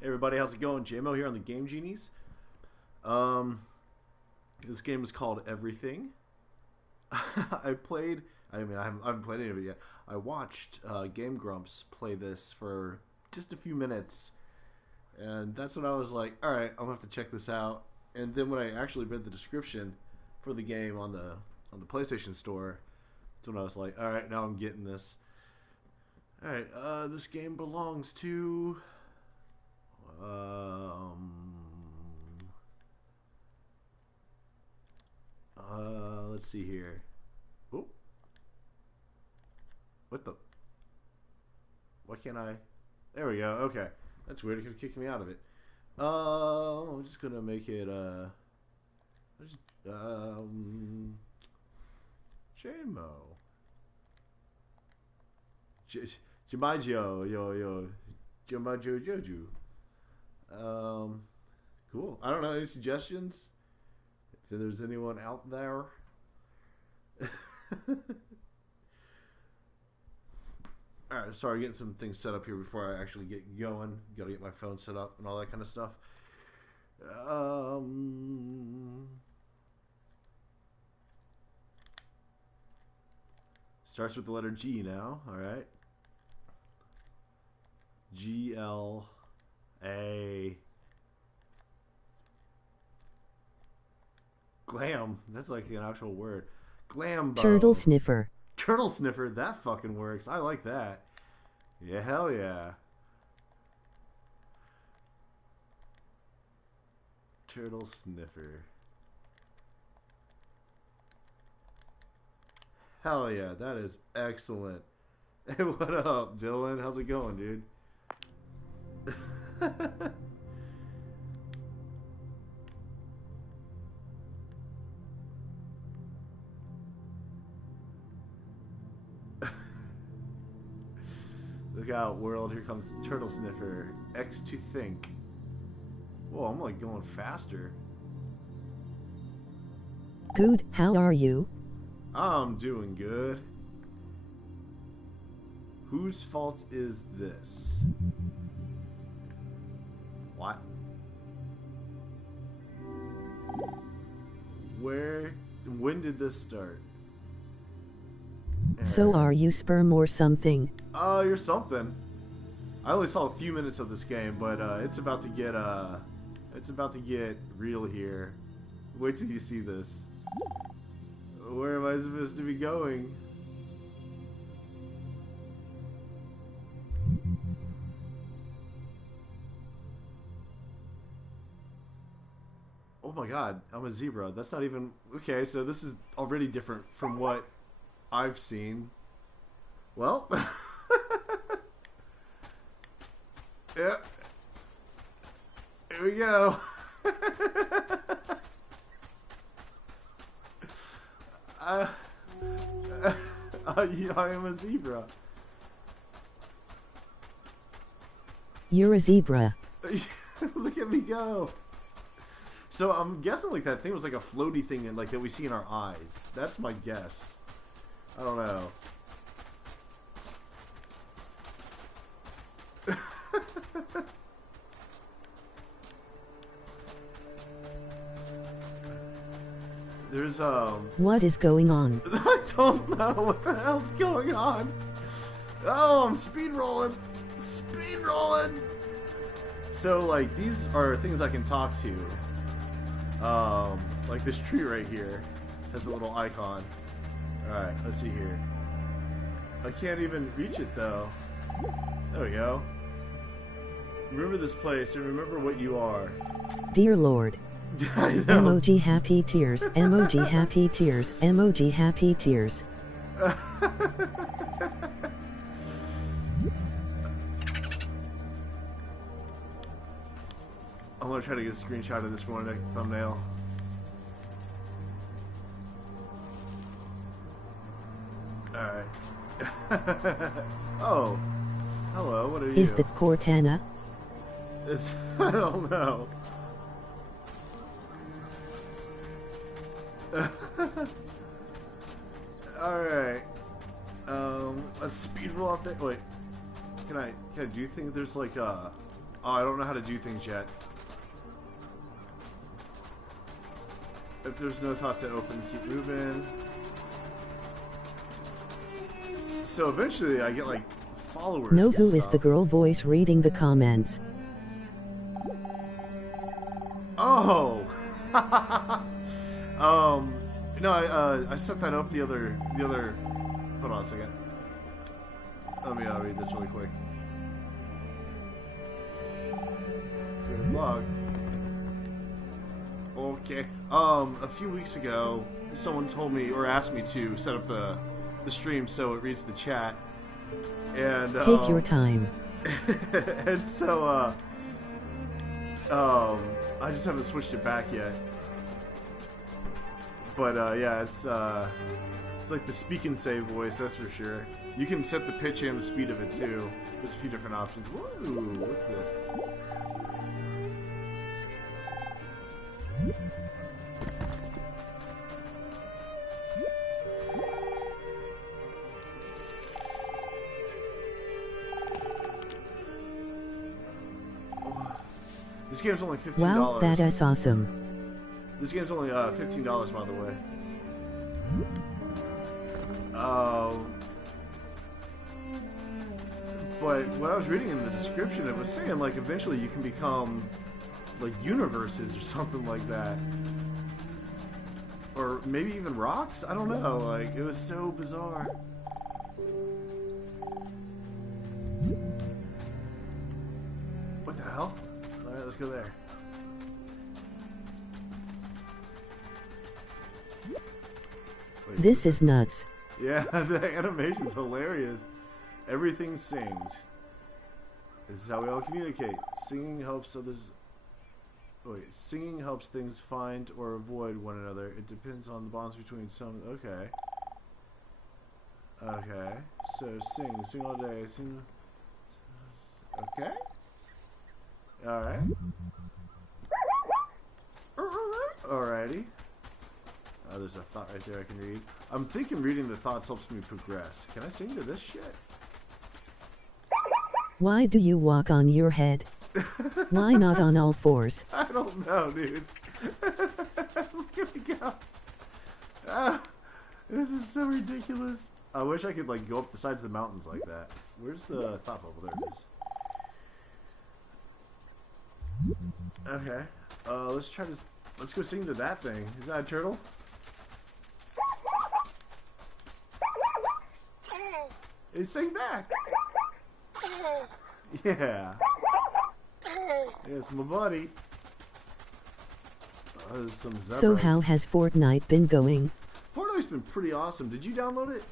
Hey everybody, how's it going? JMO here on the Game Genies. Um, this game is called Everything. I played. I haven't played any of it yet. I watched Game Grumps play this for just a few minutes, and that's when I was like, "All right, I'm gonna have to check this out." And then when I actually read the description for the game on the PlayStation Store, that's when I was like, "All right, now I'm getting this." All right, this game belongs to um, let's see here. Oh, what the? Why can't I? There we go. Okay, that's weird. It could kick me out of it. I'm just gonna make it. Just, JMO. Jamajo, yo, Jamajo Joju. Um, cool. I don't know. Any suggestions? If there's anyone out there. All right, sorry, getting some things set up here before I actually get going. Got to get my phone set up and all that kind of stuff. Um, Starts with the letter G now. All right, GLA. Glam. That's like an actual word. Turtle Glambo. sniffer. Turtle sniffer. That fucking works. I like that. Yeah, hell yeah. Turtle sniffer. Hell yeah, that is excellent. Hey, what up, Dylan? How's it going, dude? Look out, world. Here comes Turtle Sniffer. X to think. Whoa, I'm like going faster. Good, how are you? I'm doing good. Whose fault is this? What? Where? When did this start? So Alright. are you sperm or something? You're something. I only saw a few minutes of this game, but it's about to get real here. Wait till you see this. Where am I supposed to be going? Oh my god, I'm a zebra. That's not even okay. So this is already different from what I've seen. Well, yeah, here we go. uh, I am a zebra. You're a zebra. Look at me go. So I'm guessing like that thing was like a floaty thing and like that we see in our eyes. That's my guess. I don't know. There's What is going on? I don't know what the hell's going on. Oh, I'm speed rolling. Speed rolling. So like these are things I can talk to. Like this tree right here has a little icon. Alright, let's see here. I can't even reach it though. There we go. Remember this place and remember what you are. Dear Lord. I know. Emoji happy tears. Emoji happy tears. Emoji happy tears. I'm gonna try to get a screenshot of this one thumbnail. Alright. Oh. Hello, what are Is you? that Cortana? It's, I don't know. Alright. Let's speed roll out there. Wait. Can I do you think there's like Oh, I don't know how to do things yet. If there's no thought to open, keep moving. So eventually I get like followers. Know and who is stuff. the girl voice reading the comments? Oh. No, I set that up the other. Hold on a second. Let me read this really quick. Blog. Okay. A few weeks ago, someone told me or asked me to set up the stream so it reads the chat. And Take your time. and so I just haven't switched it back yet. But yeah, it's like the speak and say voice, that's for sure. You can set the pitch and the speed of it too. There's a few different options. Woo! What's this? This game's only $15. Wow, that is awesome. This game's only $15, by the way. But what I was reading in the description, it was saying like eventually you can become like universes or something like that, or maybe even rocks. I don't know. Like it was so bizarre. What the hell? All right, let's go there. Wait. This is nuts. Yeah, the animation's hilarious. Everything sings. This is how we all communicate. Singing helps others. Wait, singing helps things find or avoid one another. It depends on the bonds between some. Okay. Okay. So sing all day. Sing. Okay. All right. Alrighty. There's a thought right there I can read. I'm thinking reading the thoughts helps me progress. Can I sing to this shit? Why do you walk on your head? Why not on all fours? I don't know, dude. Look at me go. Ah, this is so ridiculous. I wish I could like go up the sides of the mountains like that. Where's the thought bubble? There it is. Okay. Let's go sing to that thing. Is that a turtle? Hey, sing back. Yeah. It's my buddy. There's some zebras. So how has Fortnite been going? Fortnite's been pretty awesome. Did you download it?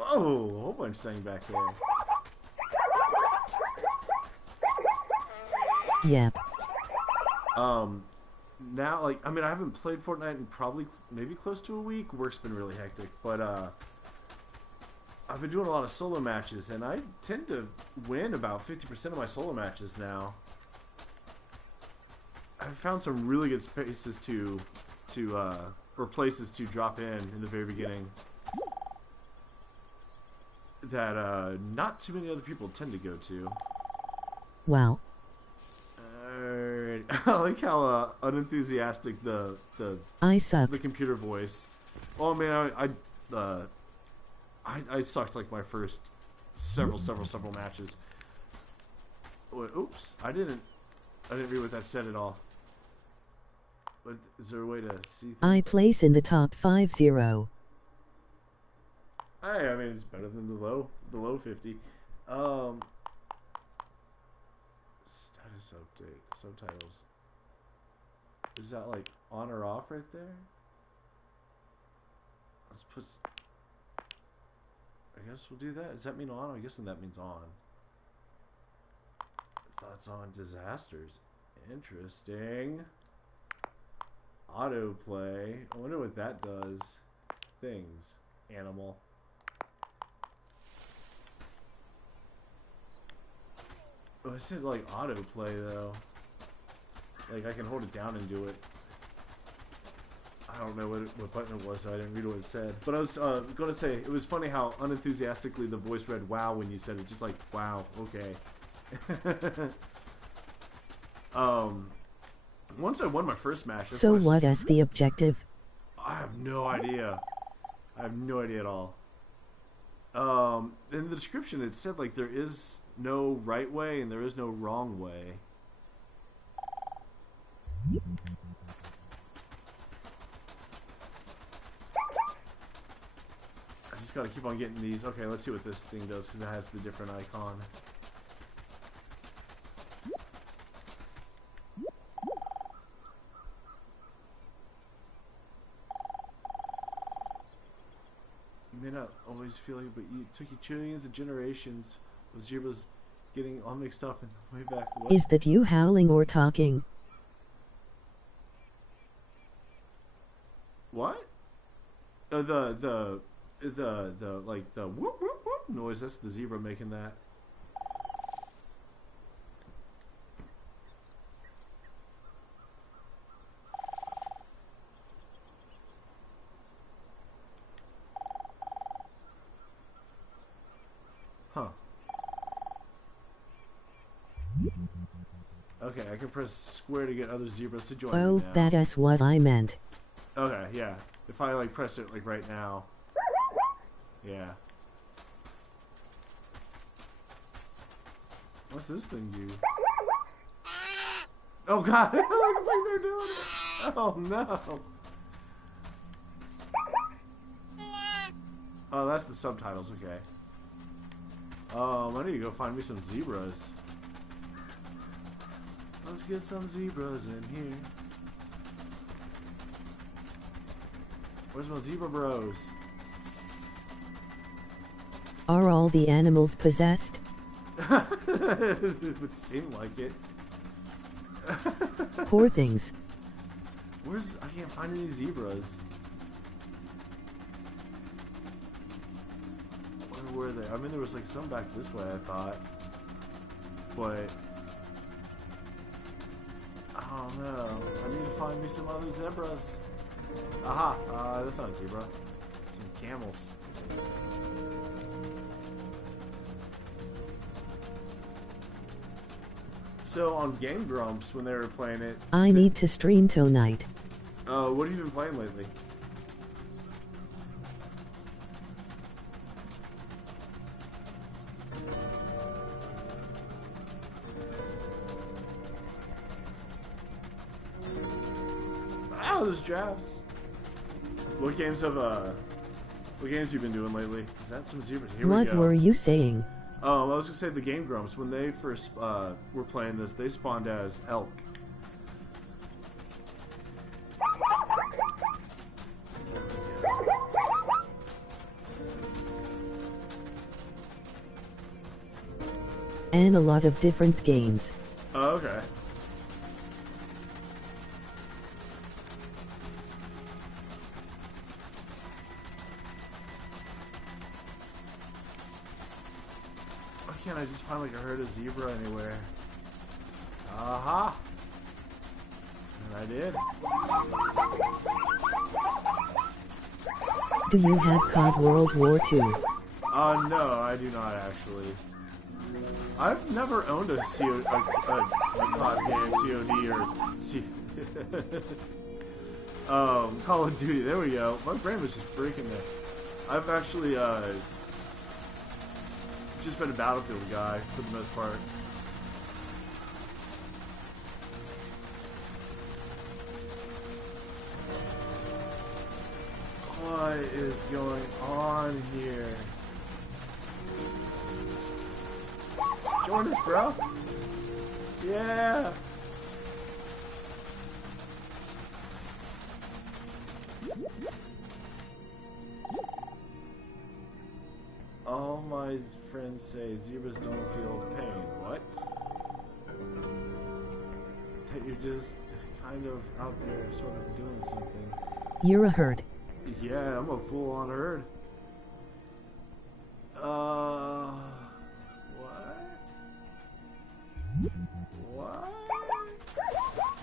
Oh, a whole bunch sang back there. Yep. Now, like, I mean, I haven't played Fortnite in probably maybe close to a week. Work's been really hectic, but I've been doing a lot of solo matches, and I tend to win about 50% of my solo matches now. I've found some really good spaces or places to drop in the very beginning that not too many other people tend to go to. Wow. I like how unenthusiastic I suck. the computer voice. Oh man, I sucked like my first several matches. Wait, oops, I didn't read what that said at all. But is there a way to see things? I place in the top 50. Hey, I mean it's better than the low 50. Status update, subtitles. Is that like on or off right there? Let's put. I guess we'll do that. Does that mean on? I guess that means on. Thoughts on disasters. Interesting. Autoplay. I wonder what that does. Things. Animal. Oh, it said like autoplay though. Like I can hold it down and do it. I don't know what button it was, so I didn't read what it said. But I was going to say, it was funny how unenthusiastically the voice read "wow" when you said it. Just like, wow, okay. Once I won my first match. So what is the objective? I have no idea. I have no idea at all. In the description it said like there is no right way and there is no wrong way. I just gotta keep on getting these. Okay, let's see what this thing does because it has the different icon. You may not always feel it, but it took you trillions of generations of zebras getting all mixed up and way back. What? Is that you howling or talking? What? The like the whoop whoop whoop noise. That's the zebra making that. Huh. Okay, I can press square to get other zebras to join Oh, me now. that is what I meant. Okay, yeah. If I like press it like right now. Yeah. What's this thing do? Oh god, it looks like they're doing it. Oh no. Oh, that's the subtitles, okay. I need to go find me some zebras. Let's get some zebras in here. Where's my zebra bros? Are all the animals possessed? It would seem like it. Poor things. I can't find any zebras. Where were they? I mean, there was like some back this way, I thought. But I don't know. I need to find me some other zebras. Aha! That's not a zebra. Some camels. So on Game Grumps, when they were playing it, I need to stream tonight. what have you been playing lately? Oh, there's giraffes. What games have what games you been doing lately? Is that some zebras? Here we What go. were you saying? I was gonna say the Game Grumps, when they first were playing this, they spawned as elk. And a lot of different games. Oh, okay. Why can't I just find like a herd of zebra anywhere? Aha! And I did. Do you have COD World War II? No, I do not actually. I've never owned a COD game, COD or Call of Duty. There we go. My brain was just breaking there. I've actually just been a Battlefield guy for the most part. What is going on here? Join us, bro. Yeah. All my friends say zebras don't feel pain. What? That you're just kind of out there sort of doing something. You're a herd. Yeah, I'm a full-on herd. What?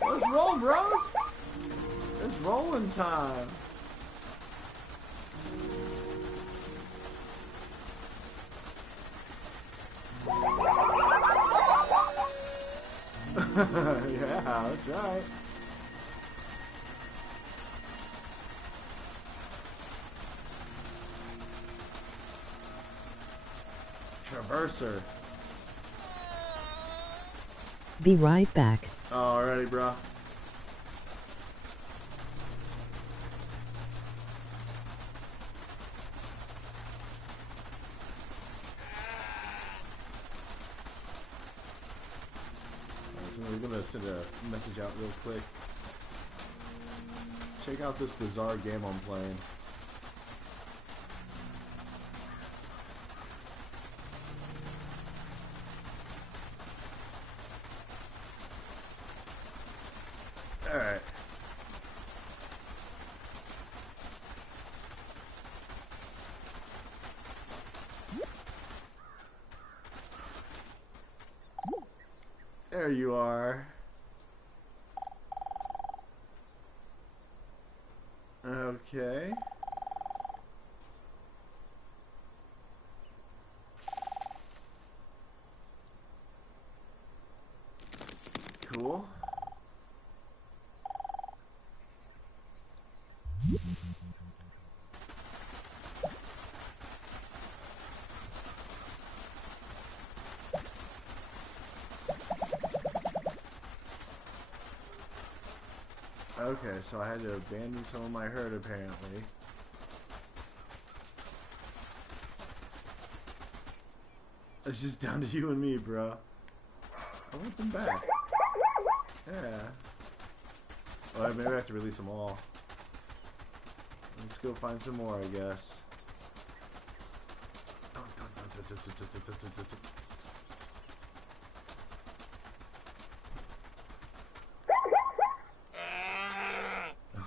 Let's roll, bros! Let's rolling time. Yeah, that's right. Traverser. Be right back. Alrighty, bro. We're gonna send a message out real quick. Check out this bizarre game I'm playing. Alright. There you are. Okay. Cool. Okay, so I had to abandon some of my herd apparently. It's just down to you and me, bro. I want them back. Yeah. Well, maybe I have to release them all. Let's go find some more, I guess.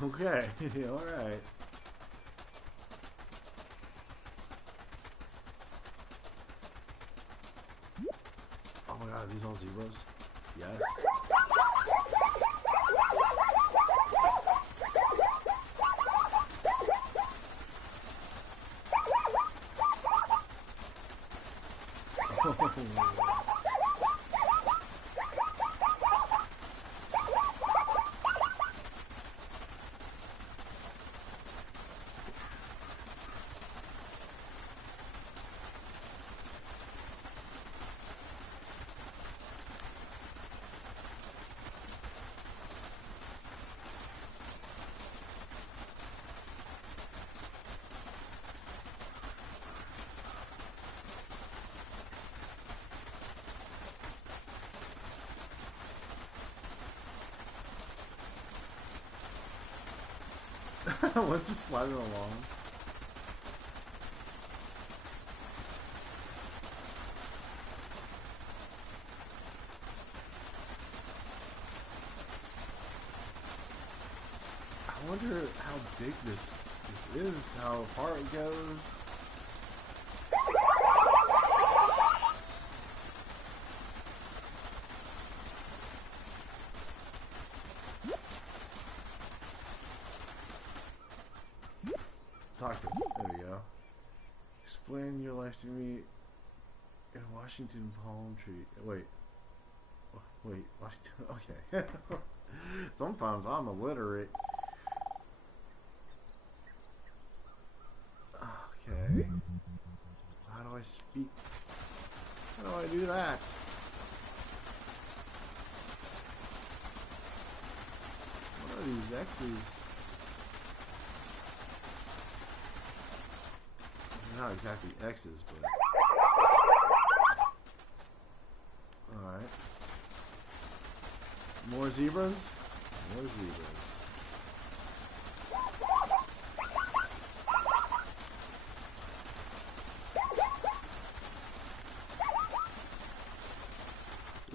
Okay, alright. Oh my god, are these all zebras? Yes. Let's just slide it along. I wonder how big this is, how far it goes. Talk to me. There we go. Explain your life to me in Washington palm tree. Wait, Washington. Okay. Sometimes I'm illiterate. Okay. How do I speak? How do I do that? What are these X's? They're not exactly X's, but... Alright. More zebras? More zebras.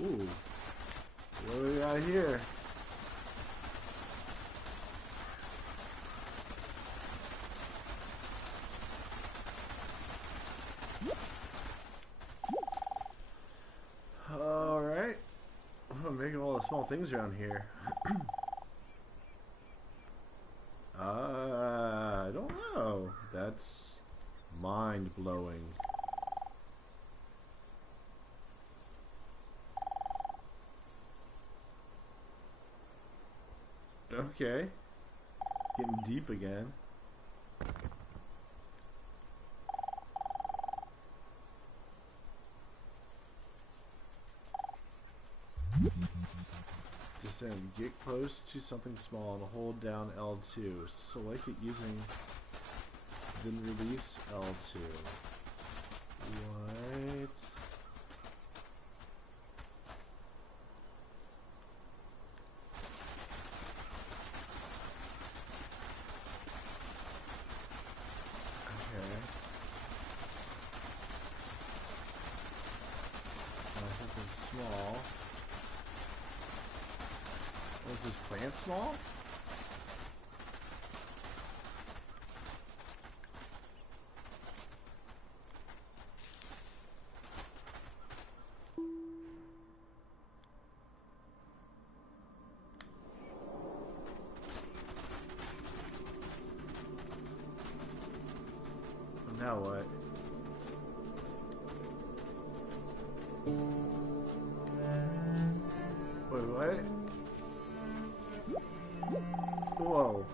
Ooh. What do we got here? Alright. I'm making all the small things around here. That's mind-blowing. Okay. Getting deep again. Descend. Get close to something small and hold down L2. Select it using... Then release L2. What? Something small. Was this plant small? Now what? Wait, what? Whoa.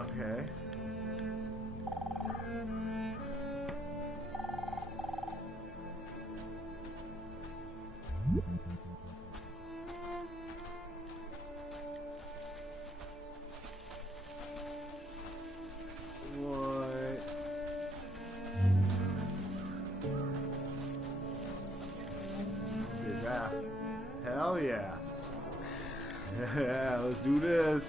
Okay. What? Giraffe. Hell yeah. Yeah, let's do this.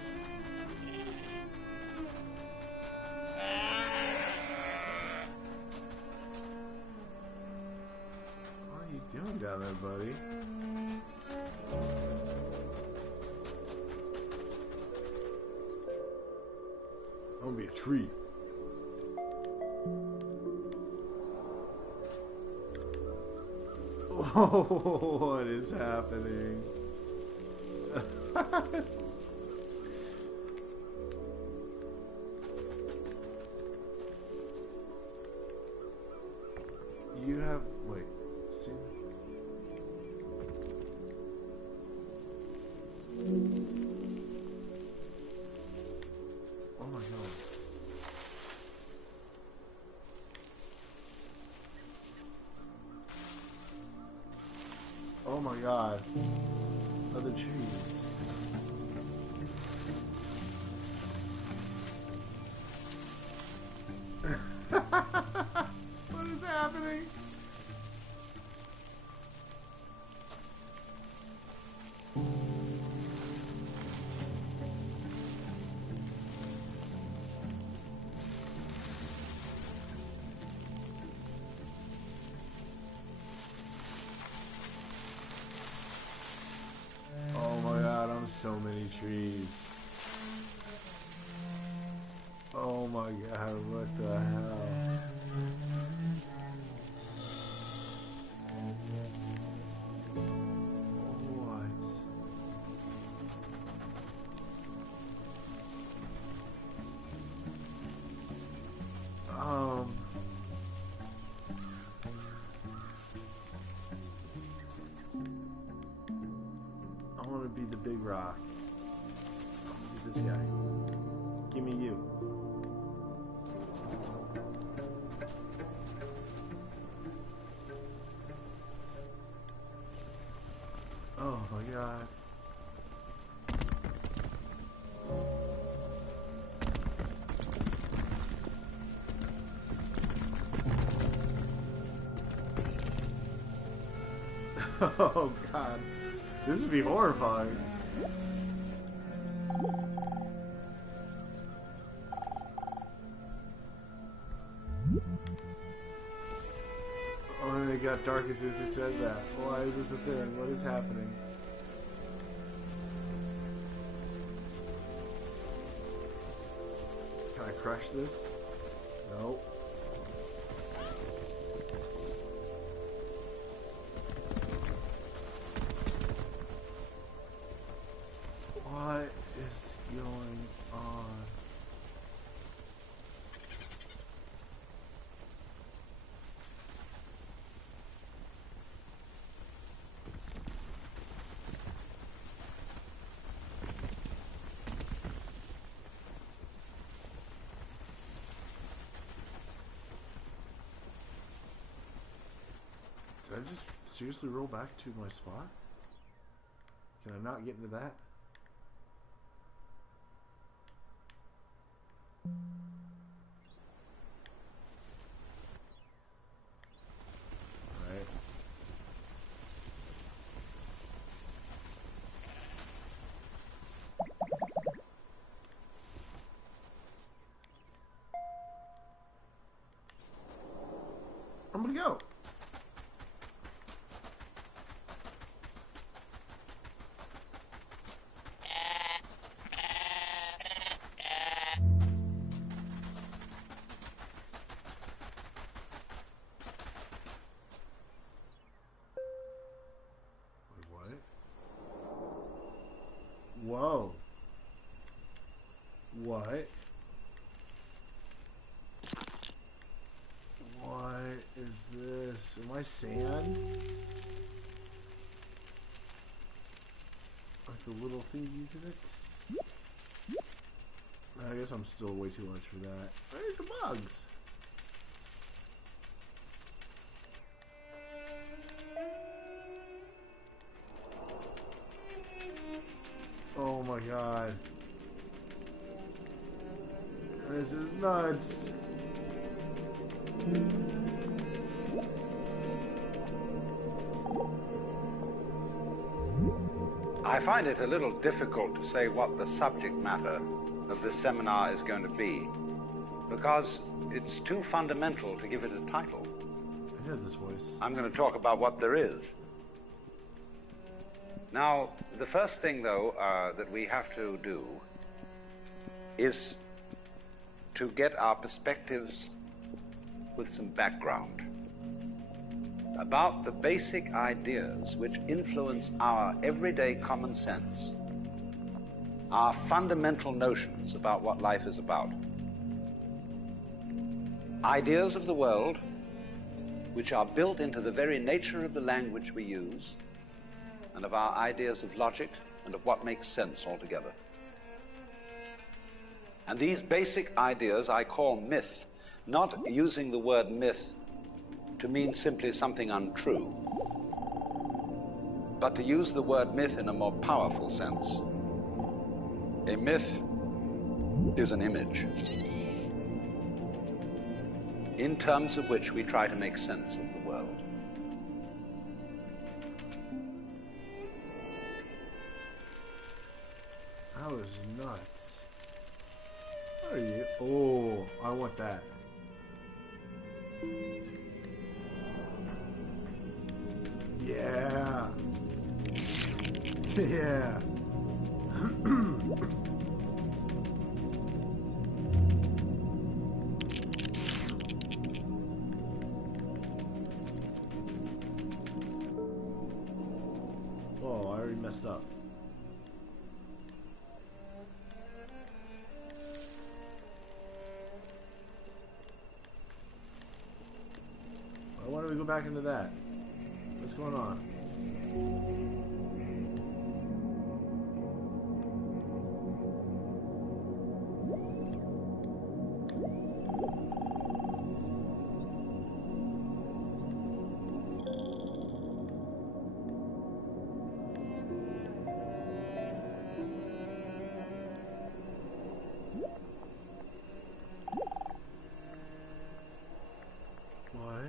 What are you doing down there, buddy? I'm gonna be a tree. Oh, what is happening? You have... Wait. See? Oh my god. Oh my god. Other trees. What is happening? Oh my god, I'm so many trees. Oh my god, what the hell? What? I want to be the big rock. I want to be this guy. Give me you. Oh my god. Oh god. This would be horrifying. Oh, it got dark as soon as it said that. Why is this a thing? What is happening? Can I crush this? Nope. just seriously roll back to my spot? Can I not get into that? Alright. I'm gonna go. Wait, what? Whoa. What? What is this? Am I sand? Like the little thingies in it? I guess I'm still way too large for that. Where's the bugs? Oh my god. This is nuts. I find it a little difficult to say what the subject matter of this seminar is going to be, because it's too fundamental to give it a title. I hear this voice. I'm going to talk about what there is. Now, the first thing, though, that we have to do is to get our perspectives with some background about the basic ideas which influence our everyday common sense, our fundamental notions about what life is about. Ideas of the world which are built into the very nature of the language we use and of our ideas of logic and of what makes sense altogether. And these basic ideas I call myth, not using the word myth to mean simply something untrue, but to use the word myth in a more powerful sense. A myth is an image in terms of which we try to make sense of the world. That was nuts. What are you? Oh, I want that. Yeah. Yeah. Whoa, I already messed up. Why don't we go back into that? What's going on? What?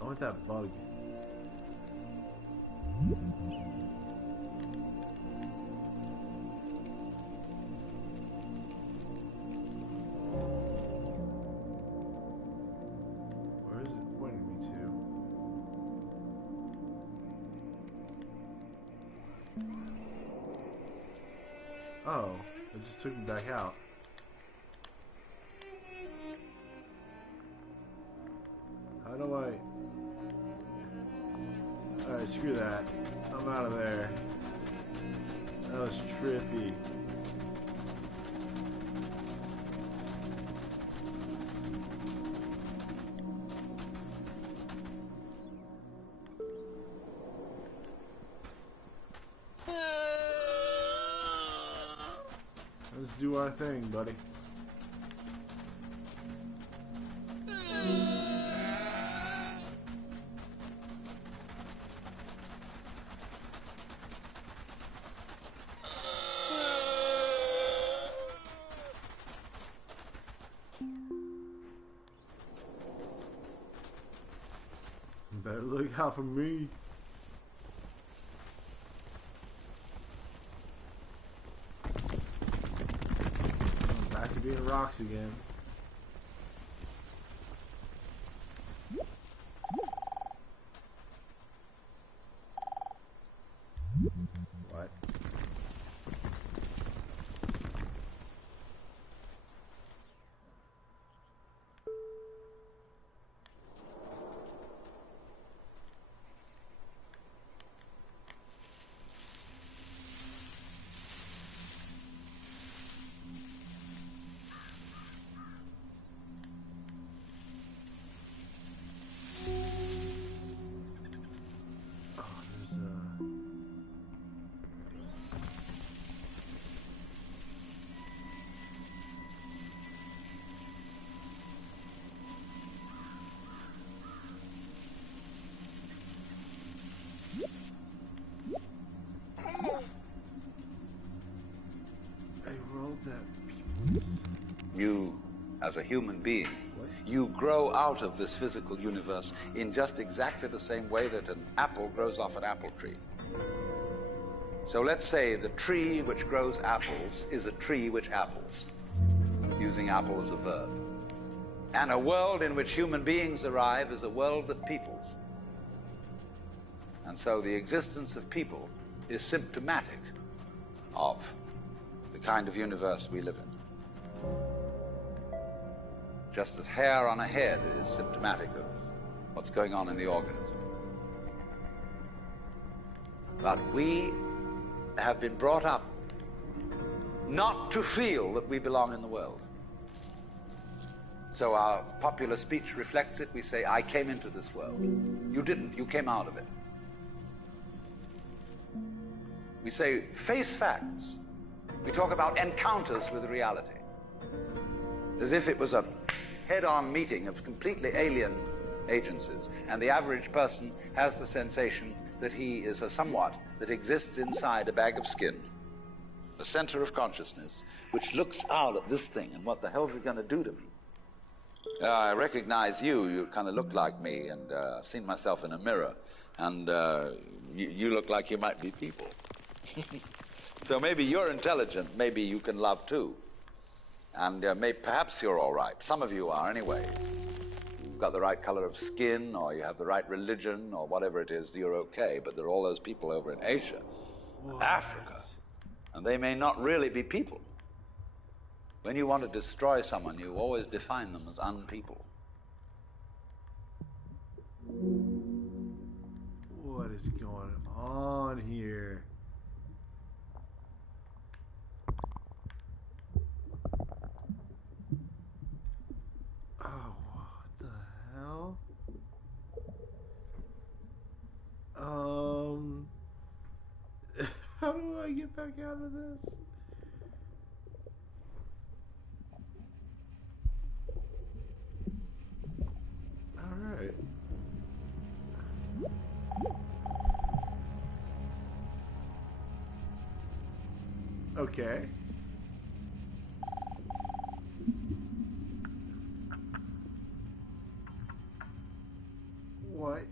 I want that bug. Where is it pointing me to? Oh, it just took me back out. How do I... Alright, screw that. I'm out of there. That was trippy. Let's do our thing, buddy. Look out for me. I'm back to being rocks again. What? Oh, there's I rolled that piece. You, as a human being, What? you grow out of this physical universe in just exactly the same way that an apple grows off an apple tree. So let's say the tree which grows apples is a tree which apples, using apple as a verb. And a world in which human beings arrive is a world that peoples. And so the existence of people is symptomatic of the kind of universe we live in. Just as hair on a head is symptomatic of what's going on in the organism. But we have been brought up not to feel that we belong in the world. So our popular speech reflects it. We say, I came into this world. You didn't. You came out of it. We say, face facts. We talk about encounters with reality. As if it was a head-on meeting of completely alien agencies, and the average person has the sensation that he is a somewhat that exists inside a bag of skin, a center of consciousness, which looks out at this thing, and what the hell's it going to do to me? I recognize you. You kind of look like me, and I've seen myself in a mirror, and you look like you might be people. So maybe you're intelligent, maybe you can love too. And perhaps you're all right. Some of you are anyway. You've got the right color of skin, or you have the right religion, or whatever it is, you're okay. But there are all those people over in Asia, Africa, and they may not really be people. When you want to destroy someone, you always define them as unpeople. What is going on here? Oh, what the hell? How do I get back out of this? All right. Okay. What?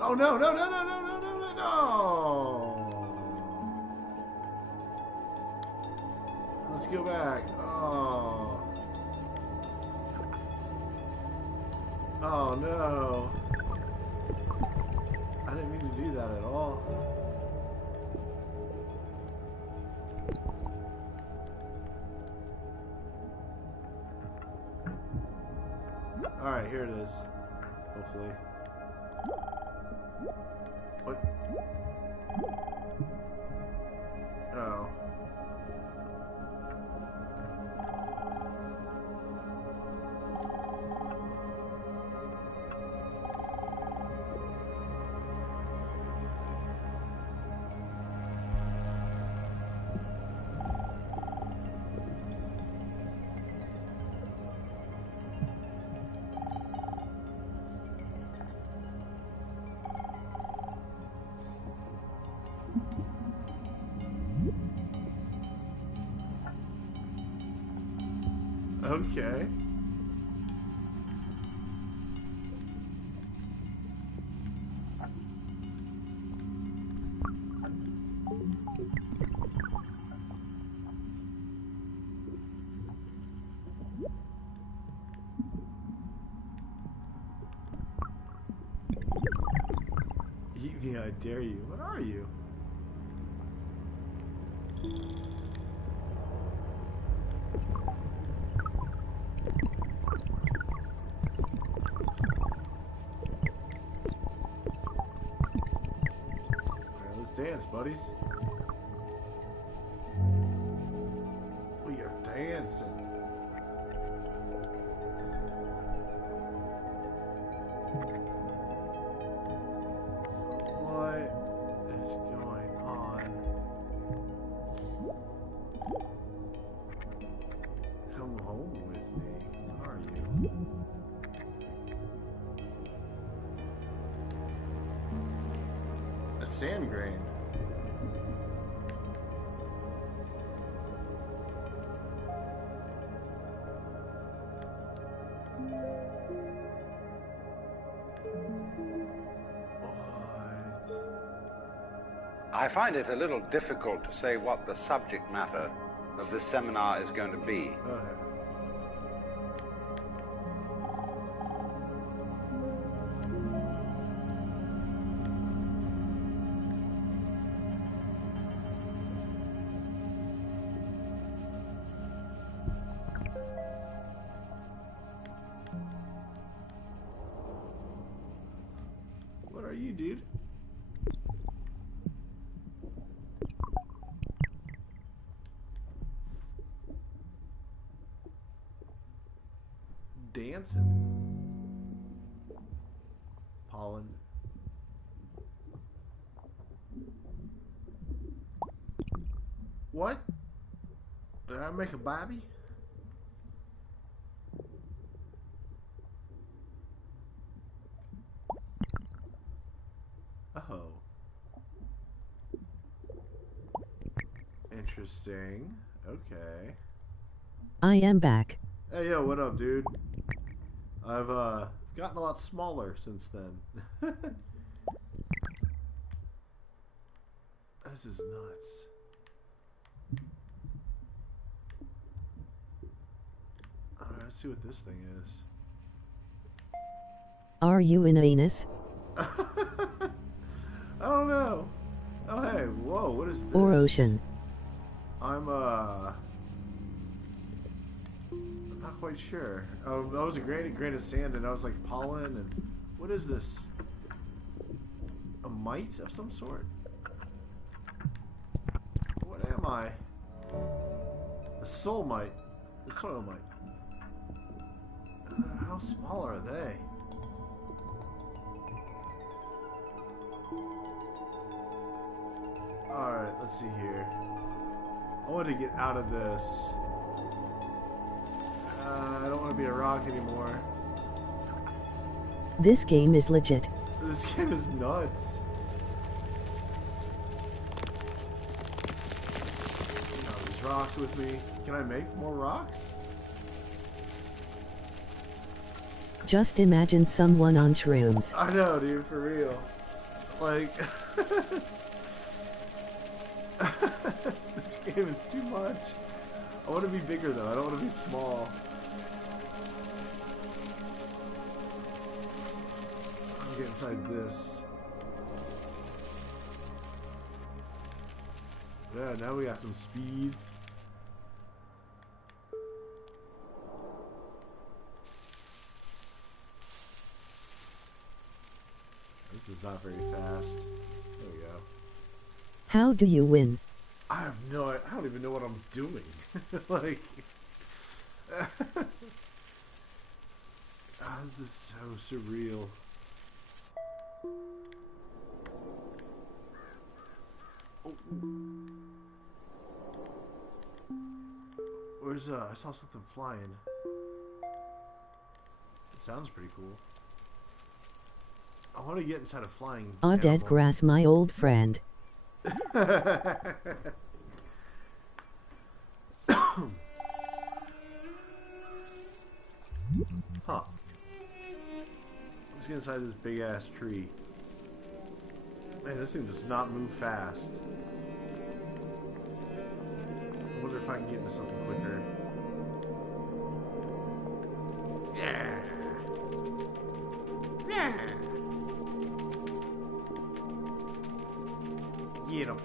Oh no, no, no, no, no, no, no, no, no! Let's go back. Oh. Oh no. I didn't mean to do that at all. Alright, here it is. Hopefully. What? Oh. Okay. Eat me, I dare you. What are you? Alright, let's dance, buddies. We are dancing. What is going on? Come home with me. What are you? A sand grain. I find it a little difficult to say what the subject matter of this seminar is going to be. What are you, dude? Dancing. Pollen. What? Did I make a Bobby? Oh. Interesting. Okay. I am back. Hey, yo, what up, dude? I've gotten a lot smaller since then. This is nuts. Alright, let's see what this thing is. Are you an anus? I don't know. Oh, hey, whoa, what is this? Or ocean? I'm not quite sure. Oh, that was a grain of sand, and I was like pollen, and what is this? A mite of some sort? What am I? A soul mite. A soil mite. How small are they? Alright, let's see here. I want to get out of this. I don't want to be a rock anymore. This game is legit. This game is nuts. These rocks with me. Can I make more rocks? Just imagine someone on shrooms. I know, dude, for real. Like, this game is too much. I want to be bigger though. I don't want to be small. I'll get inside this. Yeah, now we got some speed. This is not very fast. There we go. How do you win? I have no. I don't even know what I'm doing. Like, this is so surreal. Oh. Where's I saw something flying. It sounds pretty cool. I want to get inside a flying Ah, dead grass, my old friend. Huh. Let's get inside this big ass tree. Man, this thing does not move fast. I wonder if I can get into something quicker. Yeah. Yeah. Get him.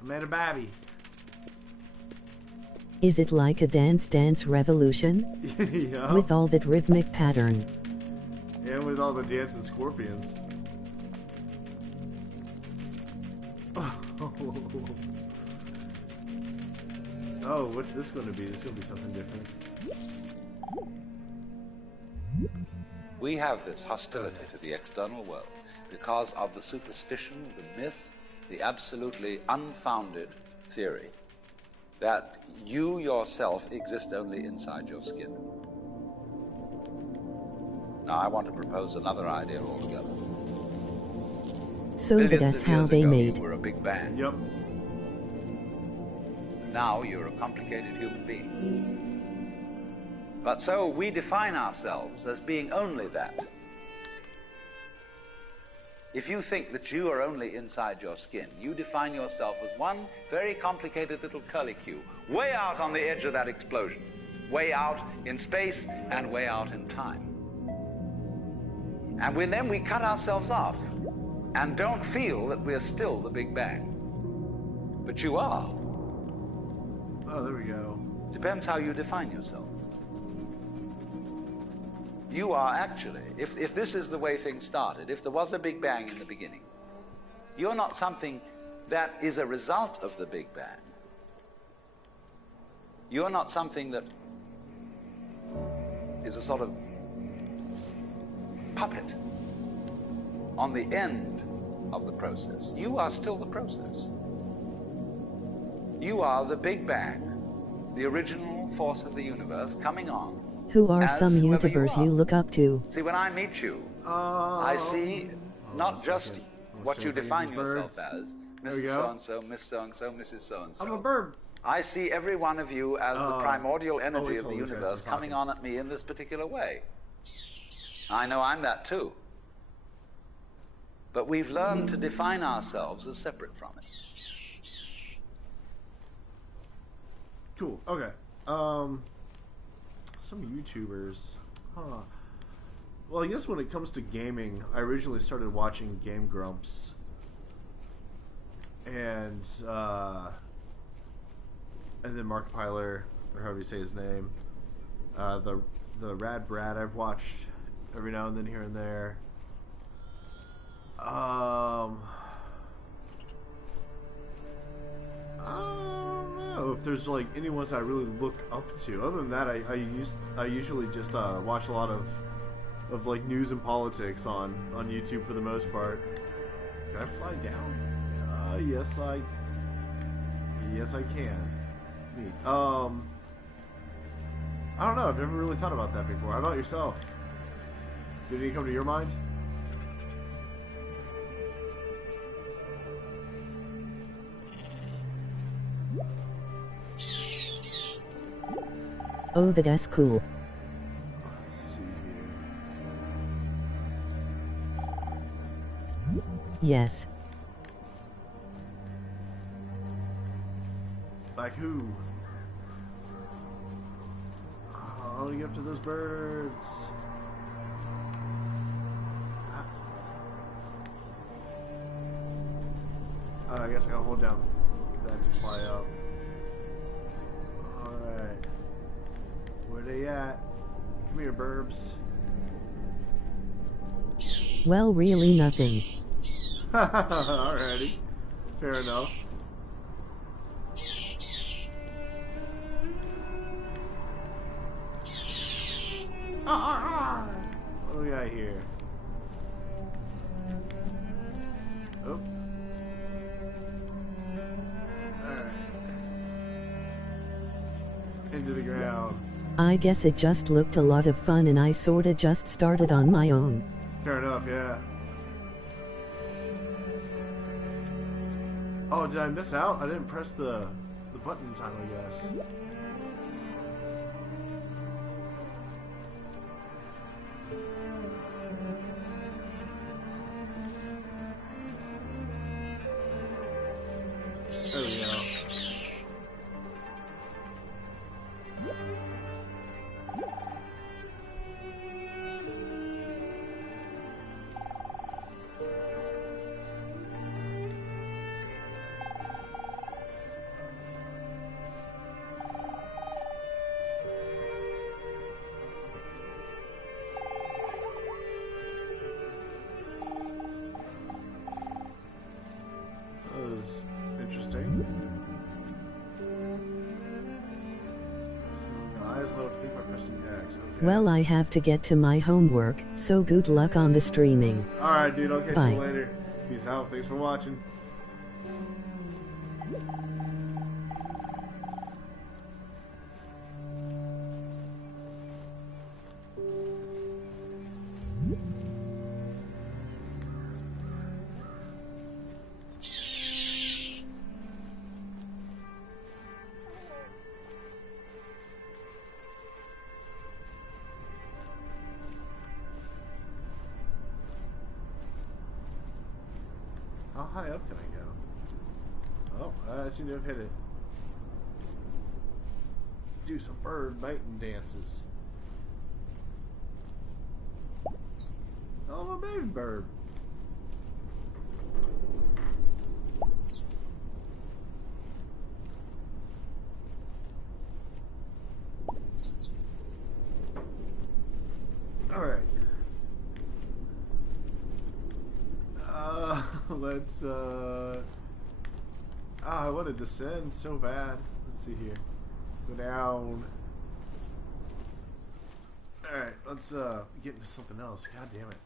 I made a babby. Is it like a Dance Revolution? Yeah. With all that rhythmic pattern. And with all the dancing scorpions. Oh, what's this going to be? This is going to be something different. We have this hostility to the external world because of the superstition, the myth, the absolutely unfounded theory that you yourself exist only inside your skin. Now, I want to propose another idea altogether. So Billions that's of how years they ago, made. You were a big bang. Yep. Now you're a complicated human being. But so we define ourselves as being only that. If you think that you are only inside your skin, you define yourself as one very complicated little curlicue, way out on the edge of that explosion, way out in space and way out in time. And then we cut ourselves off and don't feel that we're still the Big Bang. But you are. Oh, there we go. Depends how you define yourself. You are actually, if this is the way things started, if there was a Big Bang in the beginning, you're not something that is a result of the Big Bang. You're not something that is a sort of puppet on the end of the process. You are still the process. You are the Big Bang, the original force of the universe coming on. Who are as some whoever YouTubers you you are. look up to? See, when I meet you, I see not just what you define yourself as, There we Mr. go. So-and-so, Miss So-and-so, Mrs. So-and-so. I'm a bird. I see every one of you as the primordial energy wait of the till these guys universe start coming talking. on at me in this particular way. I know I'm that too. But we've learned to define ourselves as separate from it. Cool. Okay. Some YouTubers. Huh. Well, I guess when it comes to gaming, I originally started watching Game Grumps. And then Markiplier, or however you say his name. The Rad Brad I've watched every now and then here and there. I don't know if there's like any ones I really look up to. Other than that, I usually just watch a lot of like news and politics on YouTube for the most part. Can I fly down? Yes I can. Neat. I don't know. I've never really thought about that before. How about yourself? Did any come to your mind? Oh, that's cool. Let's see here. Yes. Like who? Oh, you get up to those birds. I guess I gotta hold down that to fly up. Alright. Where they at? Come here, burbs. Well, really nothing. Alrighty. Fair enough. What do we got here? Oh. Alright. Into the ground. I guess it just looked a lot of fun and I sorta just started on my own. Fair enough, yeah. Oh, did I miss out? I didn't press the button in time, I guess. There we go. That was interesting. Eyes low to think by pressing X. Okay. Well, I have to get to my homework, so good luck on the streaming. Alright, dude, I'll catch Bye. you later. Peace out. Thanks for watching. How high up can I go? Oh, I seem to have hit it. Do some bird biting dances. Oh, I'm a baby bird. Alright. Let's, I want to descend so bad. Let's see here. Go down. Alright, let's, get into something else. God damn it.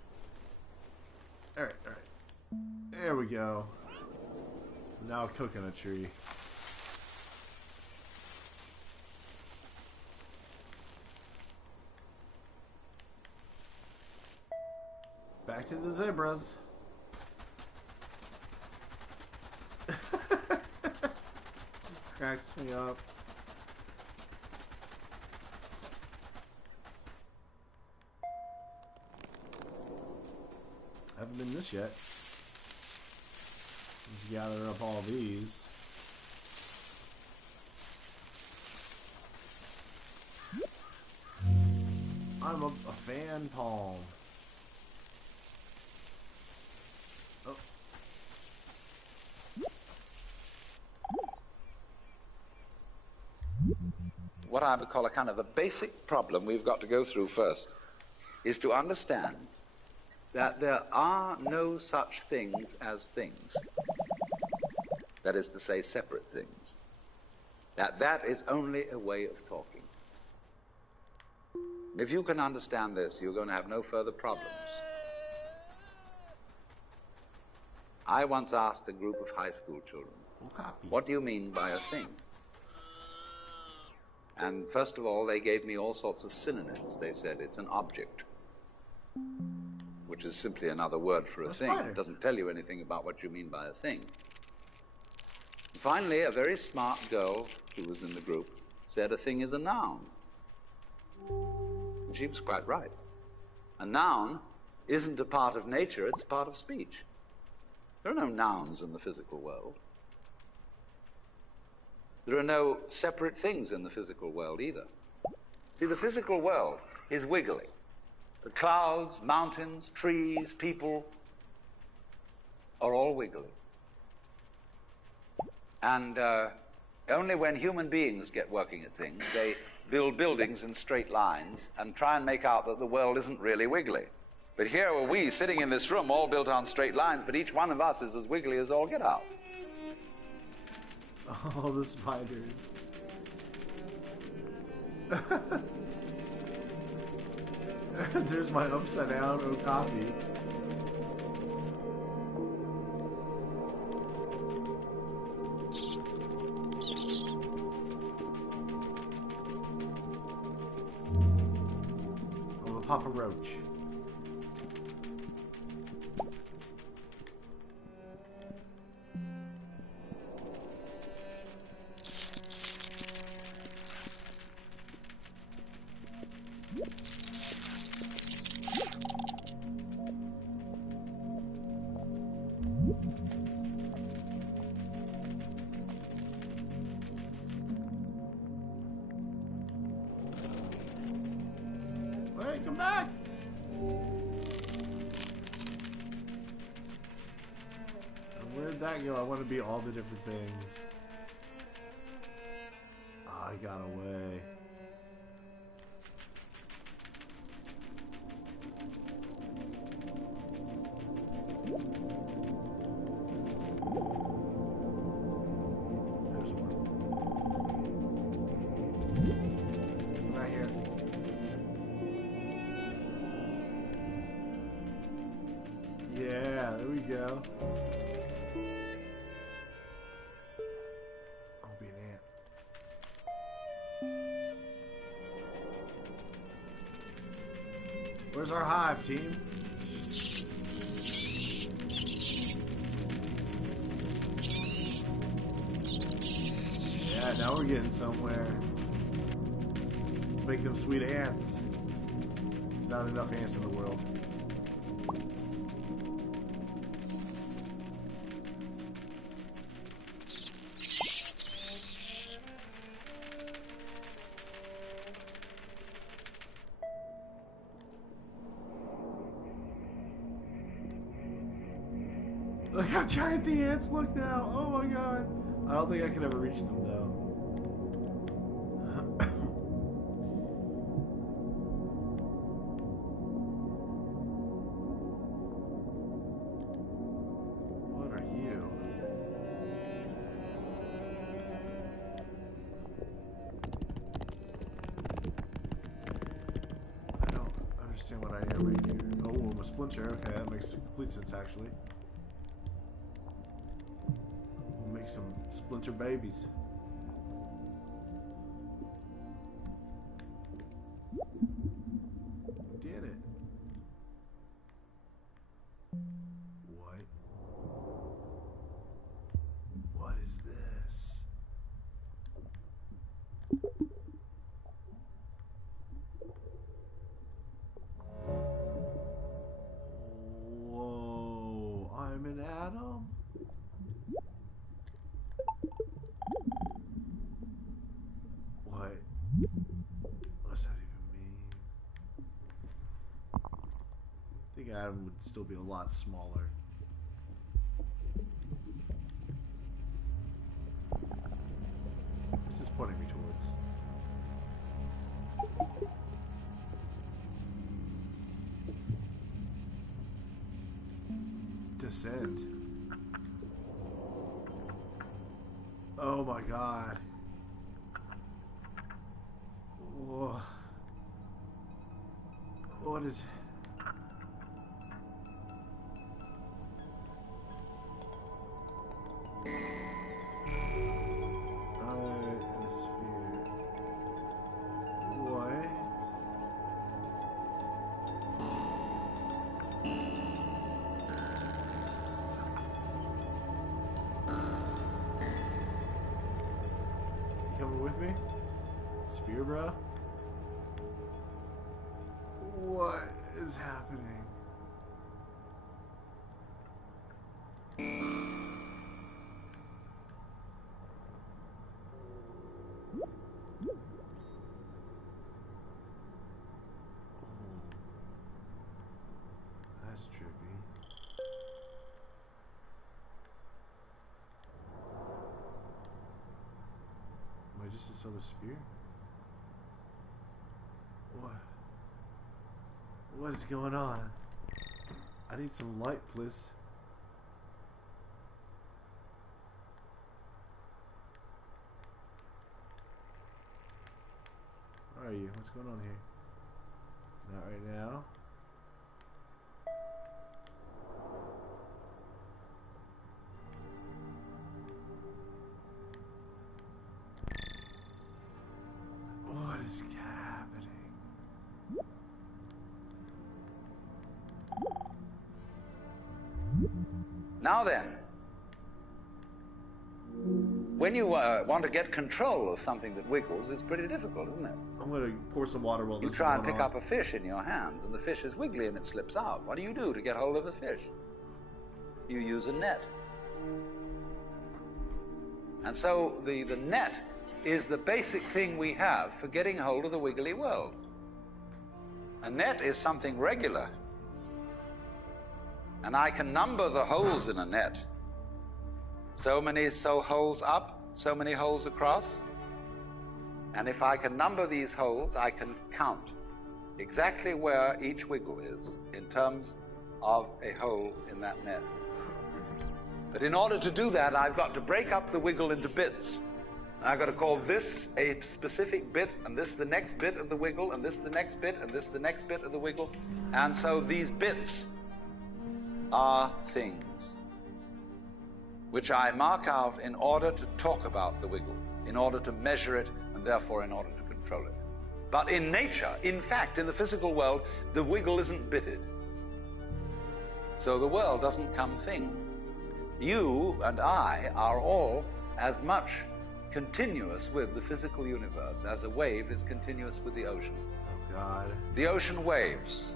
Alright, alright. There we go. Now a coconut tree. Back to the zebras. Cracks me up. Haven't been this yet. Just gather up all these. I'm a fan palm. Oh. What I would call a kind of a basic problem we've got to go through first is to understand that there are no such things as things. That is to say, separate things. That is only a way of talking. If you can understand this, you're going to have no further problems. I once asked a group of high school children, what do you mean by a thing? And first of all, they gave me all sorts of synonyms. They said it's an object, which is simply another word for a thing. It doesn't tell you anything about what you mean by a thing. And finally, a very smart girl who was in the group said a thing is a noun. And she was quite right. A noun isn't a part of nature, it's a part of speech. There are no nouns in the physical world. There are no separate things in the physical world either. See, the physical world is wiggly. The clouds, mountains, trees, people are all wiggly. And only when human beings get working at things, they build buildings in straight lines and try and make out that the world isn't really wiggly. But here are we sitting in this room all built on straight lines, but each one of us is as wiggly as all get out. All the spiders. There's my upside down Okapi. Papa Roach. Hey, come back! Where'd that go? I want to be all the different things. Oh, I got away. There's one. Right here. Yeah, there we go. I'll be an ant. Where's our hive, team? Yeah, now we're getting somewhere. Make them sweet ants. There's not enough ants in the world. Look how giant the ants look now. Oh my god. I don't think I can ever reach them though. What are you? I don't understand what I am right here. Oh, I'm a splinter. Okay, that makes complete sense actually. Make some splinter babies. We did it. What? What is this? Whoa, I'm an atom? What? What's that even mean? I think Adam would still be a lot smaller. This is pointing me towards. Descend. Oh my god. Whoa. What is... in a sphere. What? You coming with me? Sphere, bro? What is happening? That's trippy. Am I just inside the sphere? What? What is going on? I need some light, please. Where are you? What's going on here? Not right now. What is happening? Now then, when you want to get control of something that wiggles, it's pretty difficult, isn't it? I'm going to pour some water while You this is try and going pick on. up a fish in your hands, and the fish is wiggly and it slips out. What do you do to get hold of the fish? You use a net. And so the net is the basic thing we have for getting hold of the wiggly world. A net is something regular. And I can number the holes in a net. So many holes up, so many holes across. And if I can number these holes, I can count exactly where each wiggle is in terms of a hole in that net. But in order to do that, I've got to break up the wiggle into bits. I've got to call this a specific bit, and this the next bit of the wiggle, and this the next bit, and this the next bit of the wiggle. And so these bits are things which I mark out in order to talk about the wiggle, in order to measure it, and therefore in order to control it. But in nature, in fact, in the physical world, the wiggle isn't bitted. So the world doesn't come thing. You and I are all as much continuous with the physical universe as a wave is continuous with the ocean. Oh, God. The ocean waves,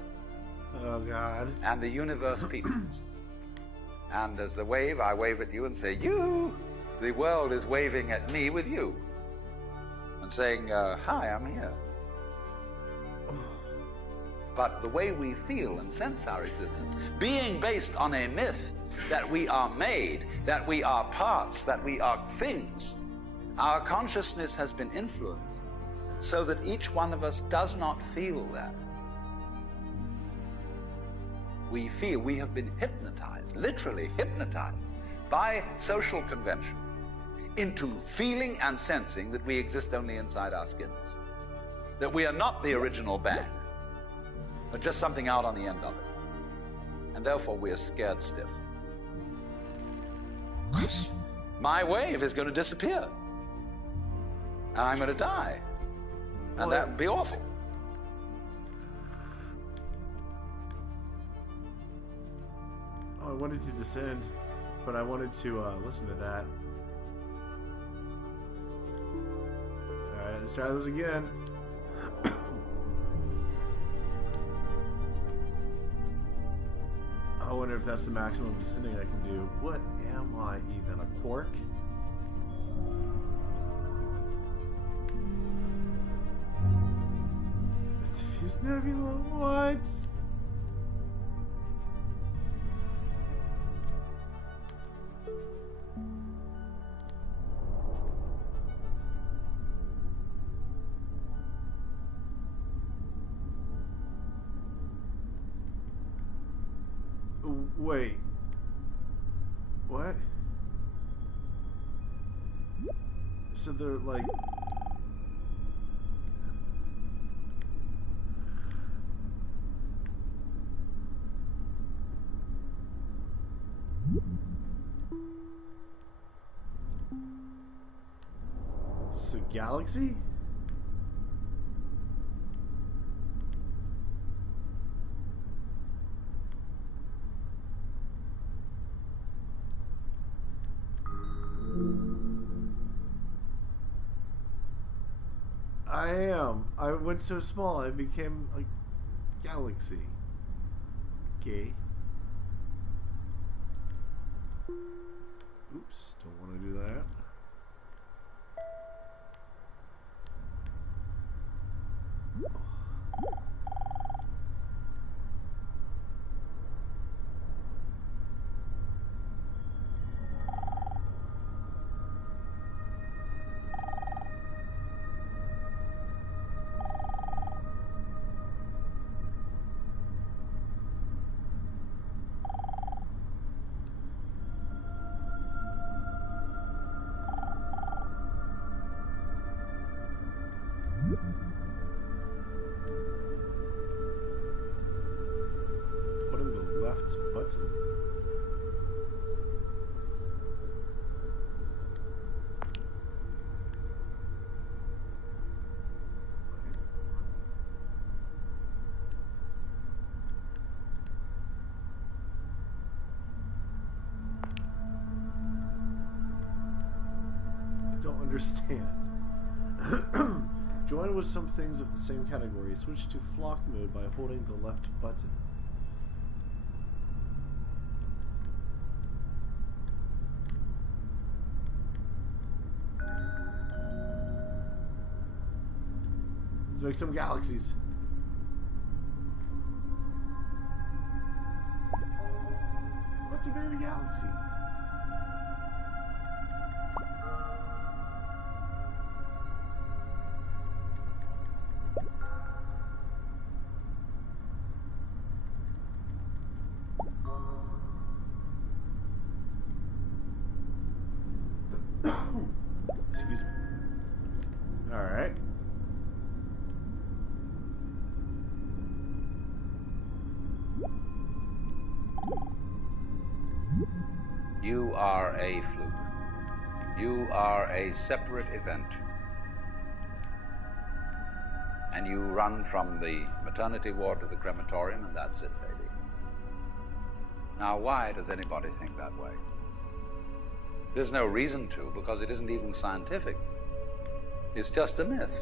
Oh, God. and the universe peoples. And as the wave, I wave at you and say, you! The world is waving at me with you. And saying, hi, I'm here. But the way we feel and sense our existence, being based on a myth that we are made, that we are parts, that we are things, our consciousness has been influenced so that each one of us does not feel that. We feel we have been hypnotized, literally hypnotized, by social convention into feeling and sensing that we exist only inside our skins, that we are not the original bang, but just something out on the end of it. And therefore we are scared stiff. My wave is going to disappear. And I'm going to die. And that would be awful. Oh, I wanted to descend, but I wanted to listen to that. Alright, let's try this again. I wonder if that's the maximum descending I can do. What am I even, a quark? Diffuse nebula, what? Wait. What? So they're like... It's a galaxy? I am. I went so small, I became a galaxy. Okay. Oops, don't want to do that. Putting the left button. understand. Join with some things of the same category. Switch to flock mode by holding the left button. Let's make some galaxies. What's a baby galaxy? Excuse me. All right. You are a fluke. You are a separate event. And you run from the maternity ward to the crematorium, and that's it, baby. Now, why does anybody think that way? There's no reason to, because it isn't even scientific. It's just a myth.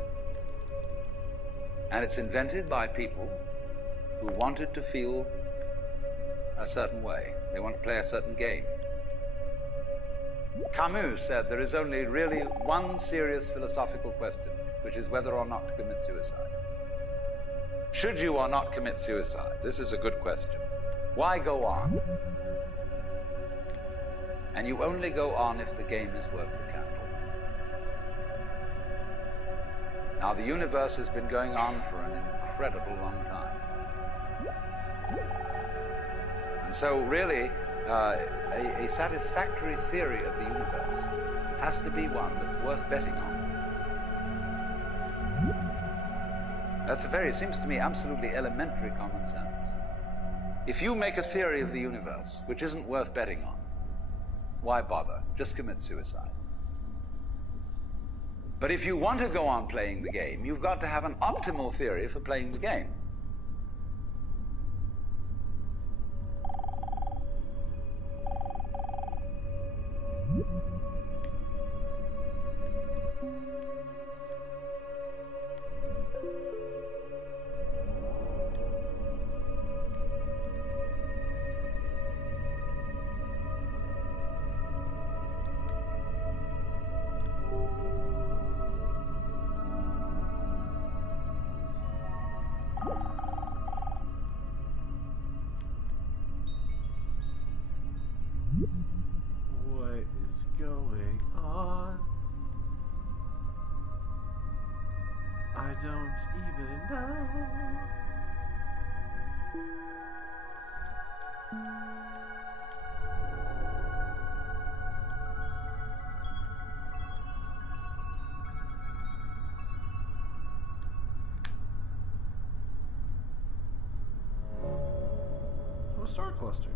And it's invented by people who wanted to feel a certain way. They want to play a certain game. Camus said there is only really one serious philosophical question, which is whether or not to commit suicide. Should you or not commit suicide? This is a good question. Why go on? And you only go on if the game is worth the candle. Now, the universe has been going on for an incredible long time. And so, really, a satisfactory theory of the universe has to be one that's worth betting on. That's it seems to me, absolutely elementary common sense. If you make a theory of the universe which isn't worth betting on, why bother? Just commit suicide. But if you want to go on playing the game, you've got to have an optimal theory for playing the game. What is going on? I don't even know. Oh, a star cluster.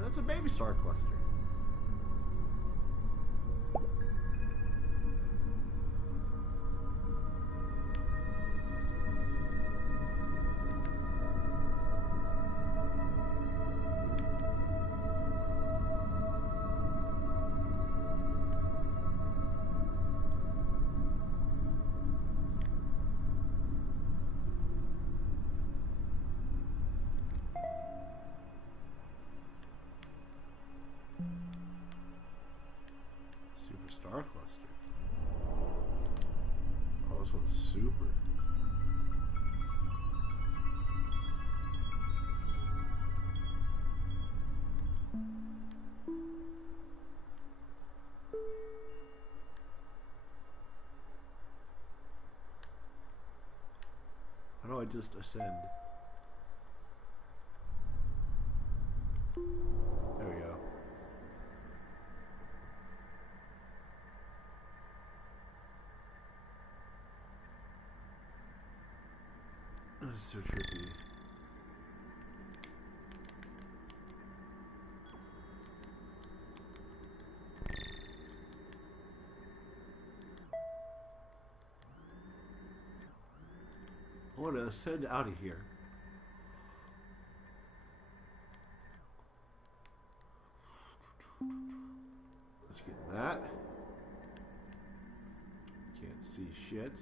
That's a baby star cluster. Super star cluster. Oh, this one's super. How do I just ascend? There we go. That is so trippy. I want to ascend out of here. that. Can't see shit.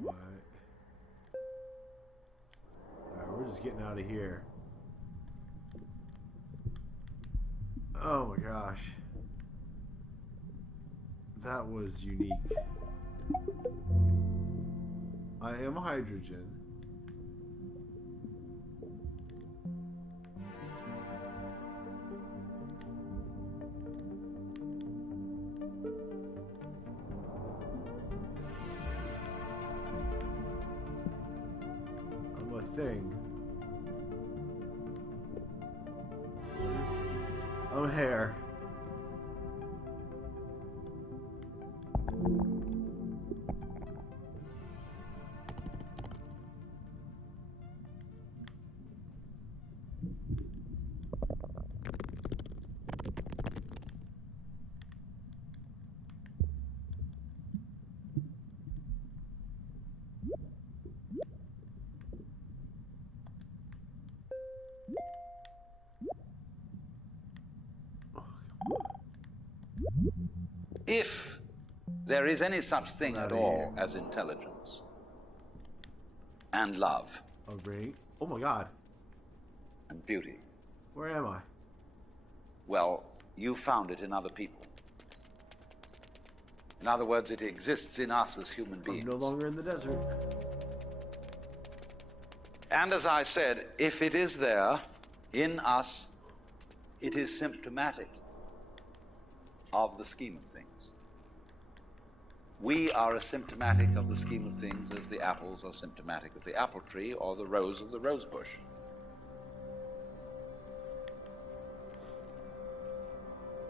What? Alright, we're just getting out of here. Oh my gosh. That was unique. I am hydrogen. I'm a thing. I'm hair. If there is any such thing at all as intelligence and love A ring? Oh my god. and beauty, Where am I? well, you found it in other people. In other words, it exists in us as human beings. I'm no longer in the desert. And as I said, if it is there in us, it is symptomatic of the scheme of things. We are as symptomatic of the scheme of things as the apples are symptomatic of the apple tree or the rose of the rose bush.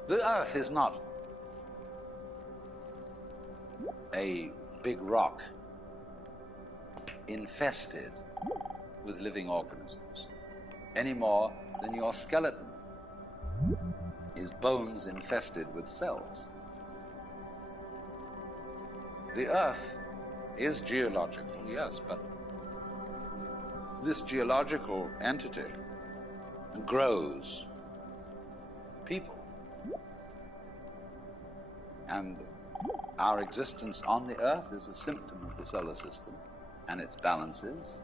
The earth is not a big rock infested with living organisms, any more than your skeleton is bones infested with cells. The earth is geological, yes, but this geological entity grows people. And our existence on the earth is a symptom of the solar system and its balances,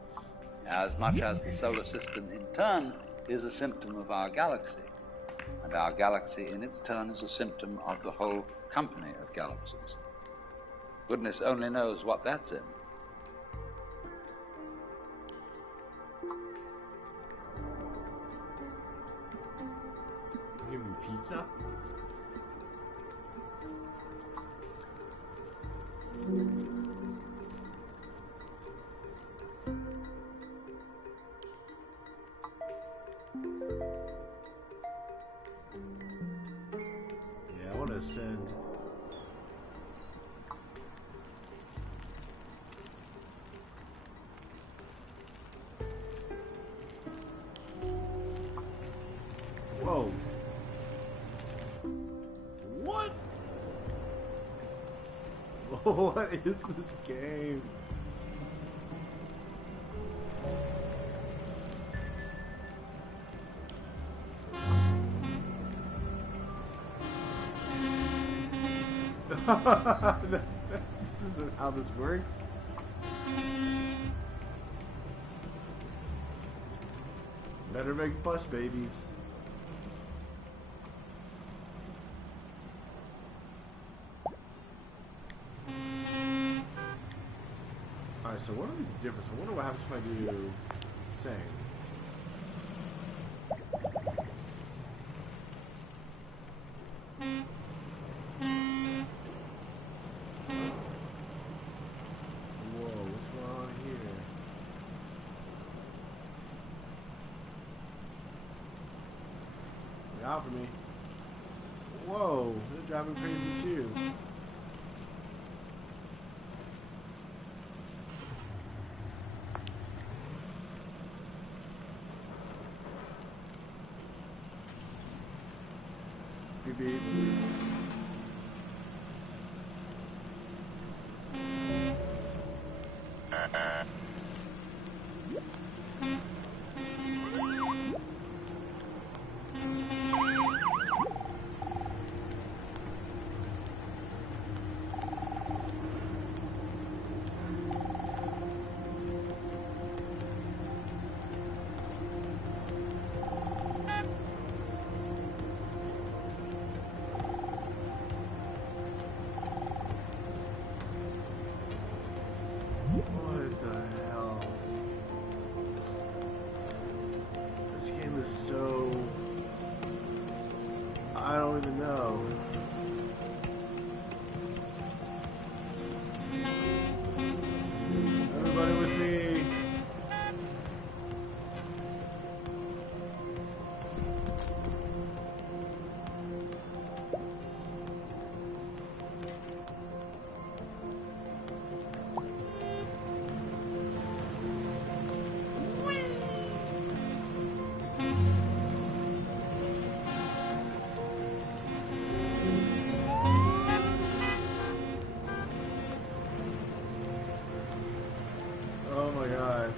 as much as the solar system in turn is a symptom of our galaxy. And our galaxy in its turn is a symptom of the whole company of galaxies. Goodness only knows what that's in. Give me pizza? Yeah, I want to send. Whoa. What? What is this game? This isn't how this works. Better make bus babies. Alright, so what are these differences? I wonder what happens if I do same. Whoa, what's going on here? Look out for me. Whoa, they're driving crazy too. Beep, beep. is so... I don't even know. Everybody with me. Oh my god.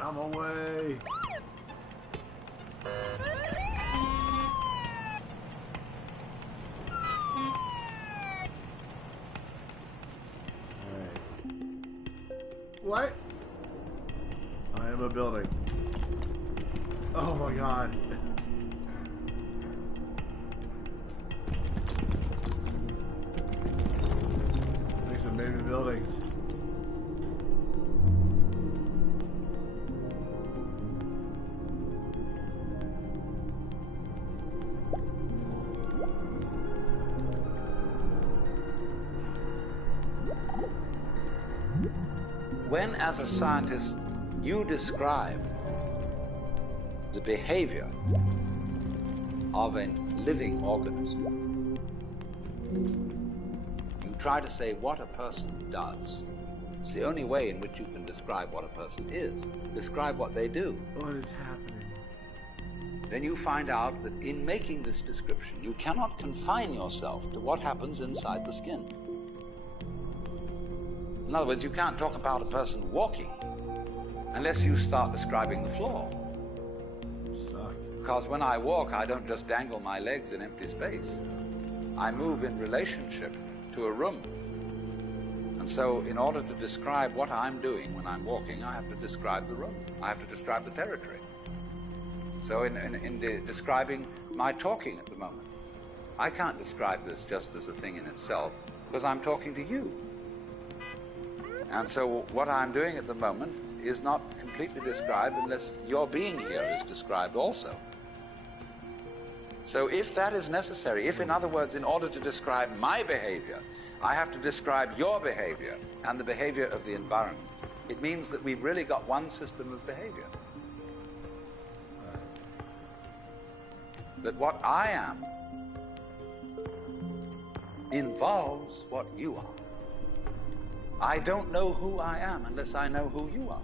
I'm away. Alright. What? I am a building. Oh my god. There's some baby buildings. When, as a scientist, you describe the behavior of a living organism, you try to say what a person does. It's the only way in which you can describe what a person is. Describe what they do. What is happening? Then you find out that in making this description, you cannot confine yourself to what happens inside the skin. In other words, you can't talk about a person walking unless you start describing the floor. I'm stuck. Because when I walk, I don't just dangle my legs in empty space. I move in relationship to a room. And so in order to describe what I'm doing when I'm walking, I have to describe the room. I have to describe the territory. So in describing my talking at the moment, I can't describe this just as a thing in itself, because I'm talking to you. And so what I'm doing at the moment is not completely described unless your being here is described also. So if that is necessary, if in other words, in order to describe my behavior, I have to describe your behavior and the behavior of the environment, it means that we've really got one system of behavior. That what I am involves what you are. I don't know who I am unless I know who you are.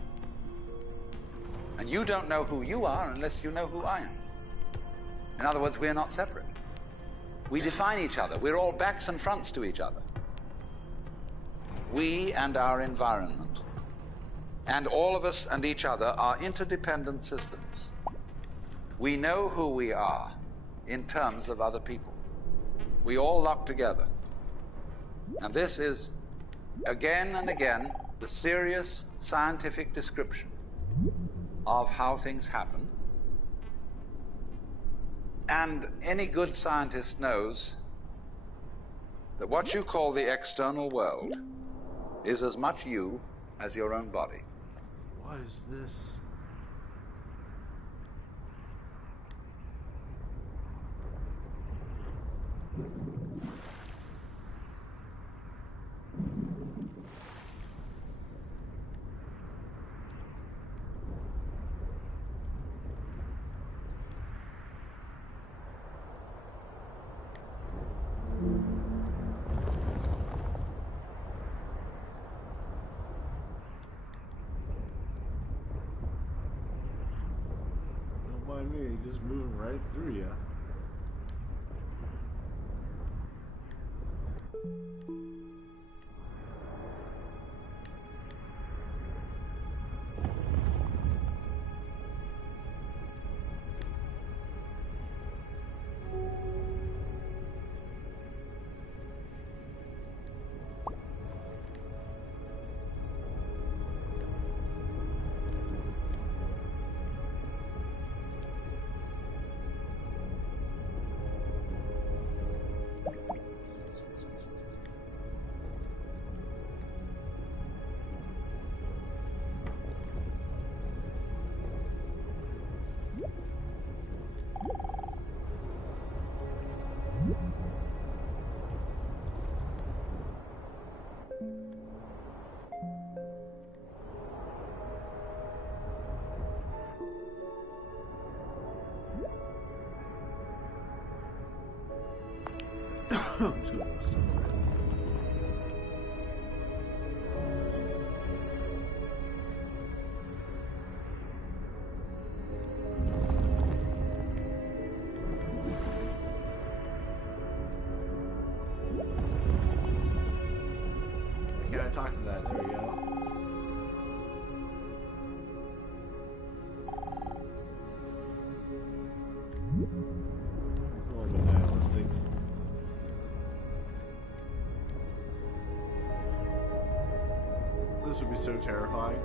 And you don't know who you are unless you know who I am. In other words, we're not separate. We define each other. We're all backs and fronts to each other. We and our environment, and all of us and each other, are interdependent systems. We know who we are in terms of other people. We all lock together. And this is, again and again, the serious scientific description of how things happen. And any good scientist knows that what you call the external world is as much you as your own body. What is this? Don't mind me, just moving right through you. Two of us. Why can't I talk to that? There we go. It's a little bit nihilistic. This would be so terrifying.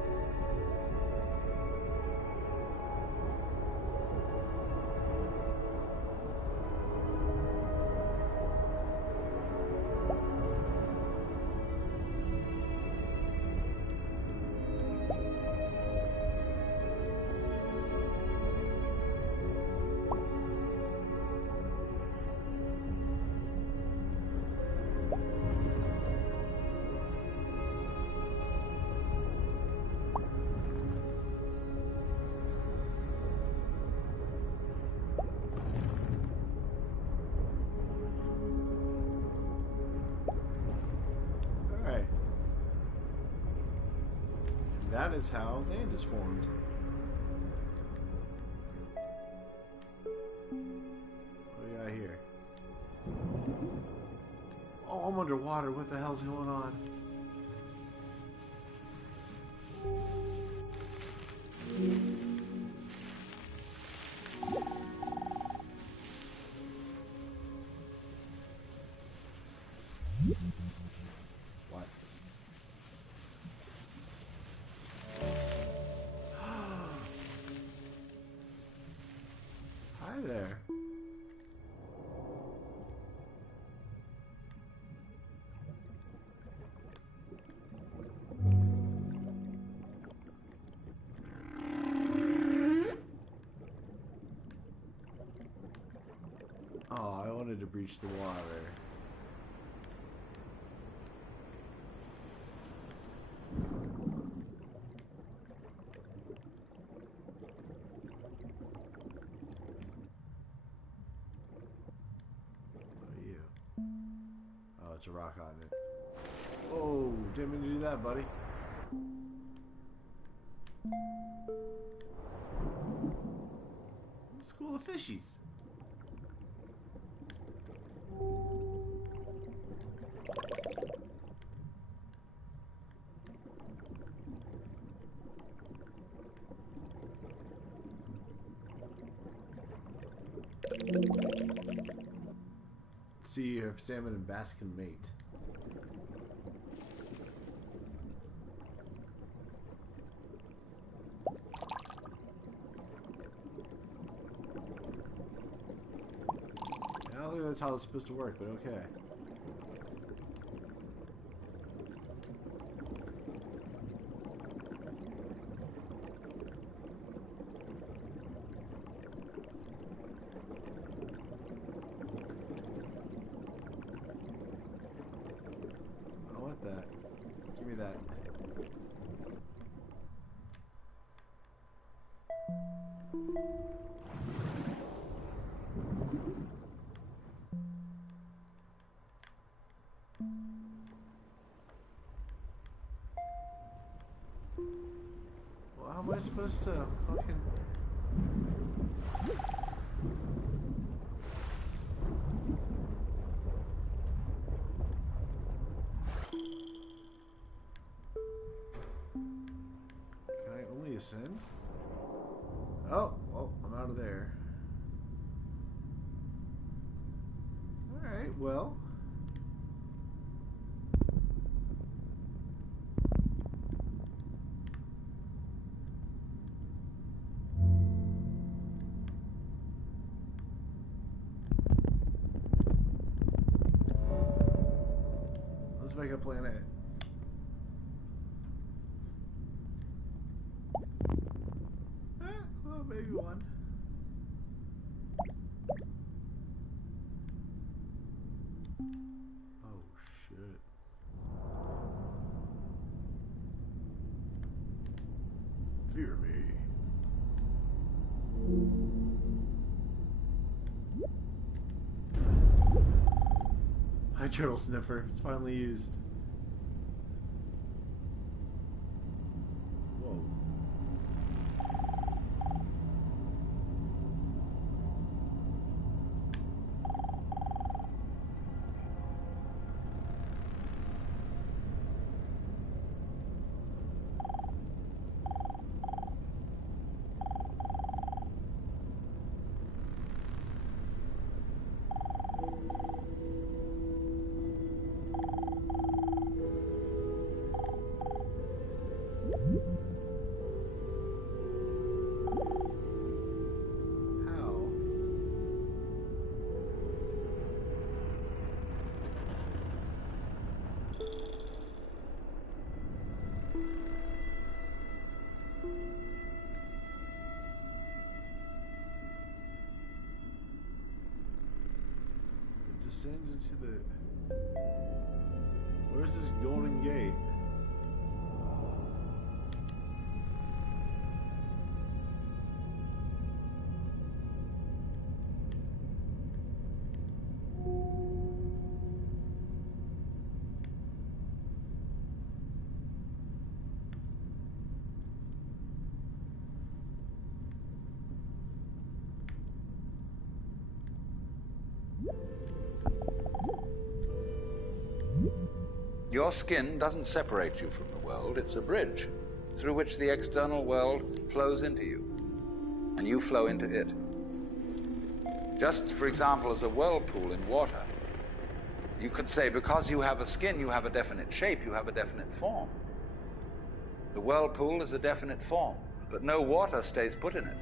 Alright. And that is how land is formed. What do we got here? Oh, I'm underwater. What the hell's going on? What? Hi there. Oh, I wanted to breach the water. Oh, it's a rock on it. Oh, didn't mean to do that, buddy. School of fishies. See if salmon and bass can mate. I don't think that's how it's supposed to work, but okay. I want that. Give me that. Well, how am I supposed to fucking... Can I only ascend? Oh, well, I'm out of there. Alright, well... Let's make a planet. Oh, maybe one. Oh, shit. Fear me. Hi, Turtle Sniffer. It's finally used. Whoa. How? Descend into the... Where's this golden gate? Your skin doesn't separate you from the world. It's a bridge through which the external world flows into you, and you flow into it. Just, for example, as a whirlpool in water, you could say because you have a skin, you have a definite shape, you have a definite form. The whirlpool is a definite form, but no water stays put in it.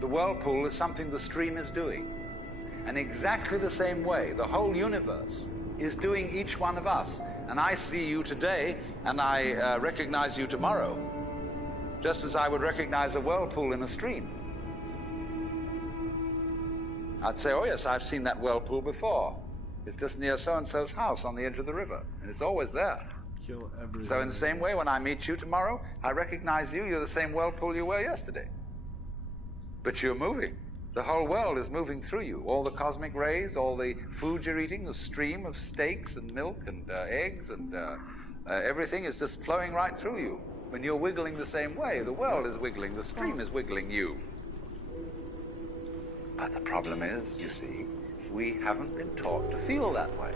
The whirlpool is something the stream is doing. And exactly the same way, the whole universe is doing each one of us. And I see you today, and I recognize you tomorrow, just as I would recognize a whirlpool in a stream. I'd say, oh yes, I've seen that whirlpool before. It's just near so-and-so's house on the edge of the river, and it's always there. Kill everything. So in the same way, when I meet you tomorrow, I recognize you. You're the same whirlpool you were yesterday. But you're moving. The whole world is moving through you. All the cosmic rays, all the food you're eating, the stream of steaks and milk and eggs and everything is just flowing right through you. When you're wiggling the same way, the world is wiggling, the stream is wiggling you. But the problem is, you see, we haven't been taught to feel that way.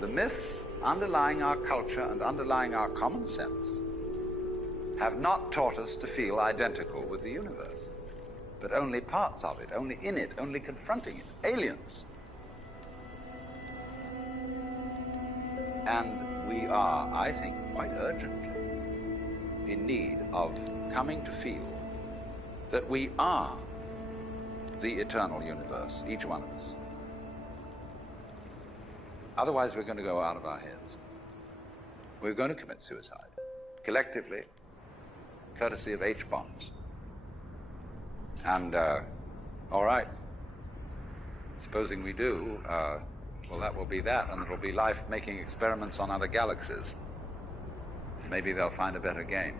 The myths underlying our culture and underlying our common sense have not taught us to feel identical with the universe, but only parts of it, only in it, only confronting it, aliens. And we are, I think, quite urgently in need of coming to feel that we are the eternal universe, each one of us. Otherwise, we're going to go out of our heads. We're going to commit suicide, collectively, courtesy of H-bombs. And, all right, supposing we do, well, that will be that, and it'll be life making experiments on other galaxies. Maybe they'll find a better game.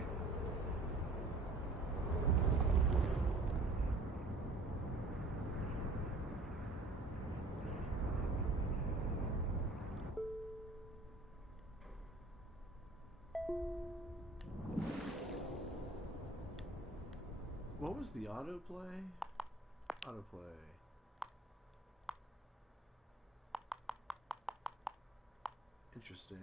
What was the autoplay? Autoplay. Interesting.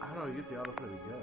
How do I get the autoplay to go?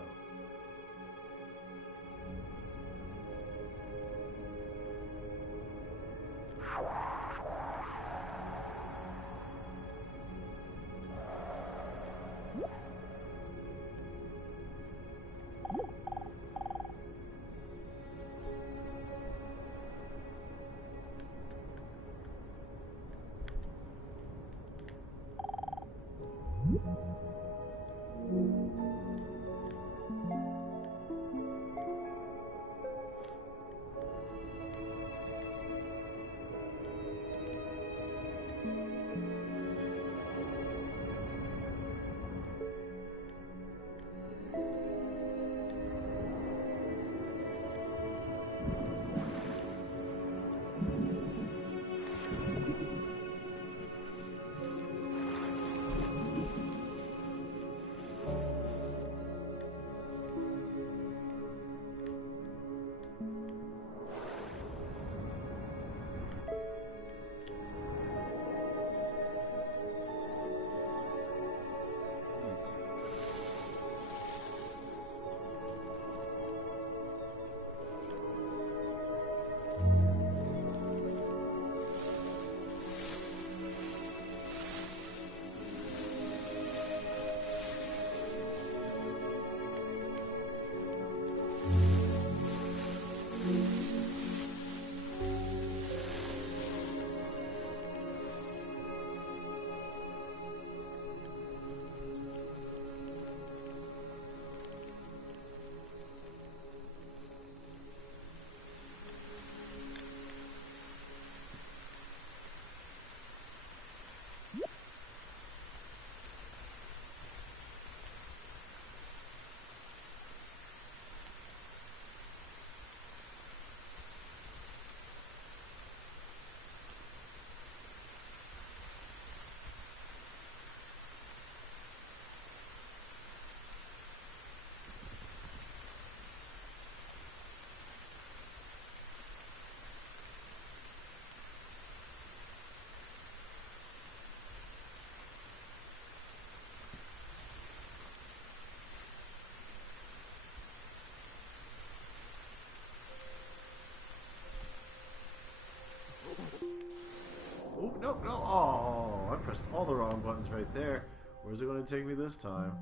Where's it going to take me this time?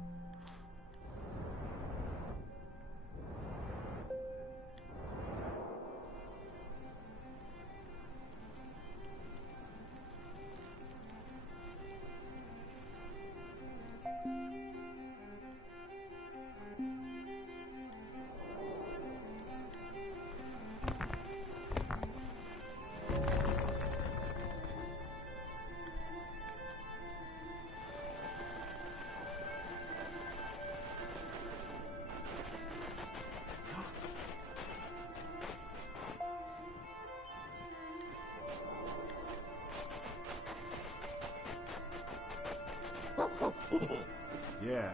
Yeah.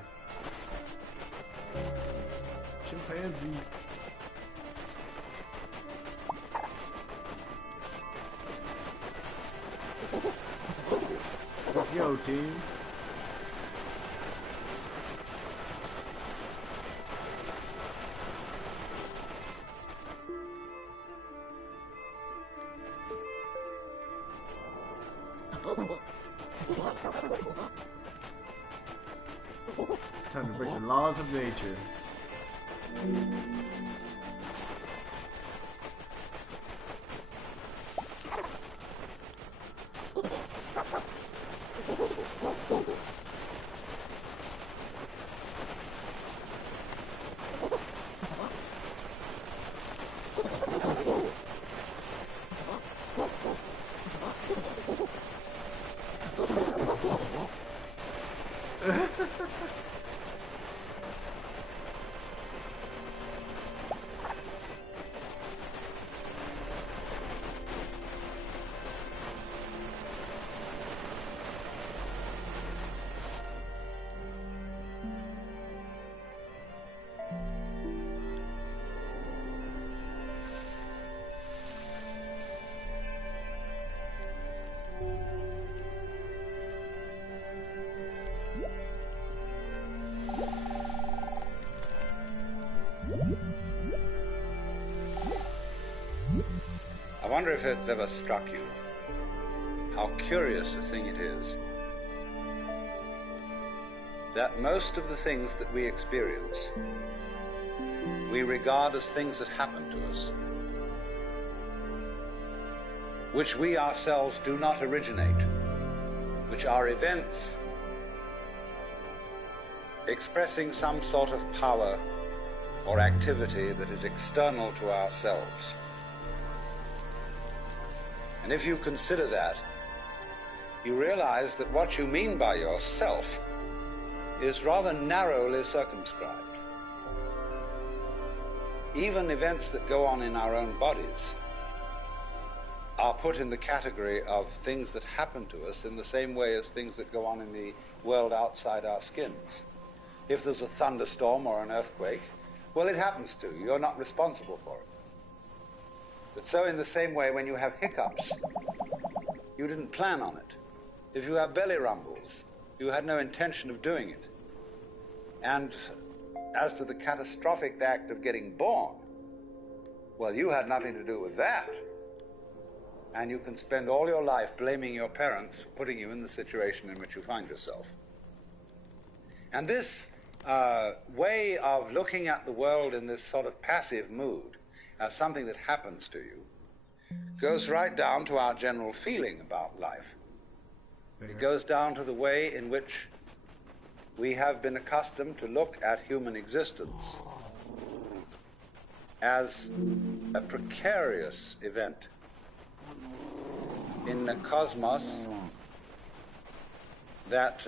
Chimpanzee. Let's go, team. Time to break the laws of nature. I wonder if it's ever struck you how curious a thing it is that most of the things that we experience we regard as things that happen to us, which we ourselves do not originate, which are events expressing some sort of power or activity that is external to ourselves. And if you consider that, you realize that what you mean by yourself is rather narrowly circumscribed. Even events that go on in our own bodies are put in the category of things that happen to us in the same way as things that go on in the world outside our skins. If there's a thunderstorm or an earthquake, well, it happens to you. You're not responsible for it. But so in the same way, when you have hiccups, you didn't plan on it. If you have belly rumbles, you had no intention of doing it. And as to the catastrophic act of getting born, well, you had nothing to do with that. And you can spend all your life blaming your parents for putting you in the situation in which you find yourself. And this way of looking at the world in this sort of passive mood, as something that happens to you, goes right down to our general feeling about life. It goes down to the way in which we have been accustomed to look at human existence as a precarious event in a cosmos that,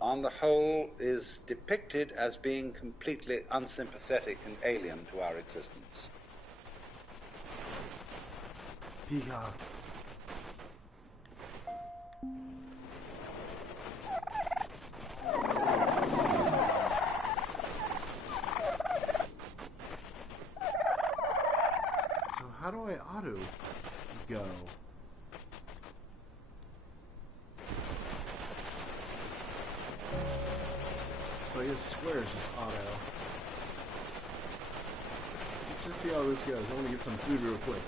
on the whole, is depicted as being completely unsympathetic and alien to our existence. Peacocks. So how do I auto go? So I guess square is just auto. Let's just see how this goes. I want to get some food real quick.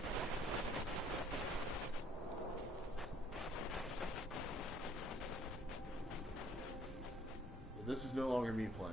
this is no longer me playing.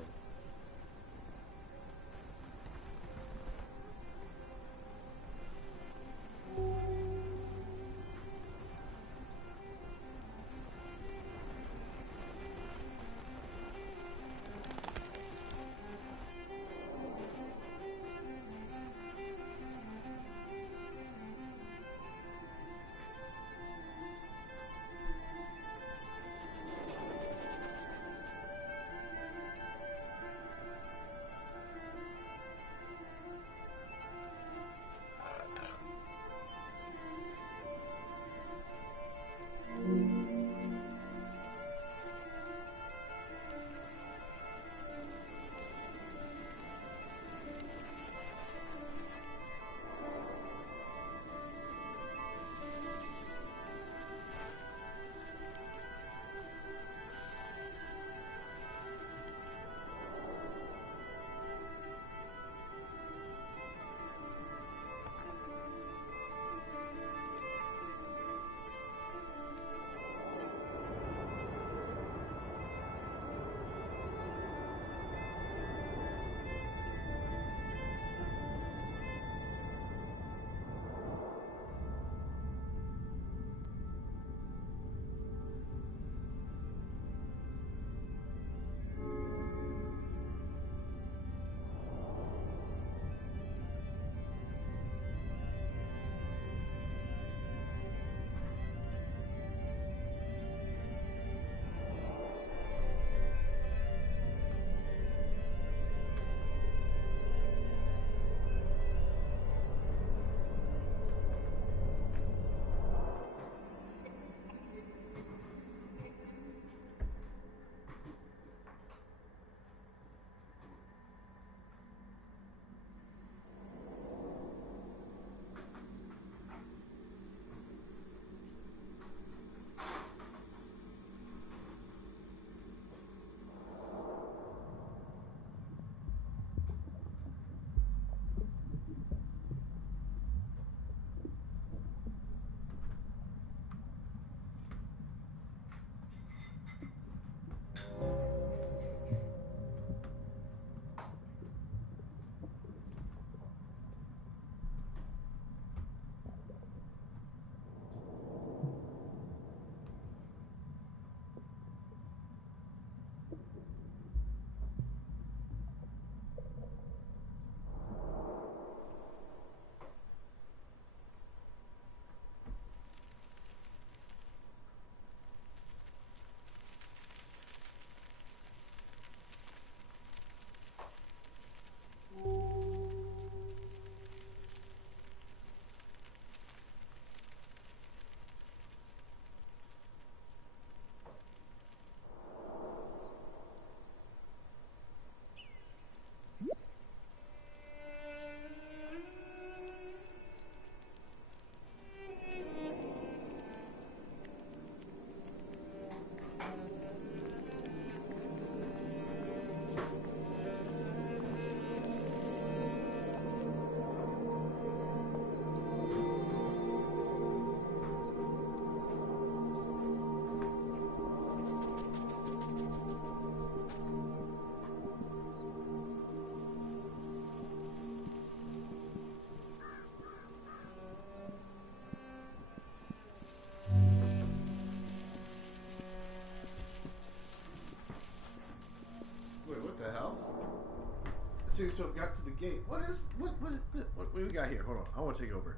So it got to the gate. What do we got here? Hold on, I want to take over.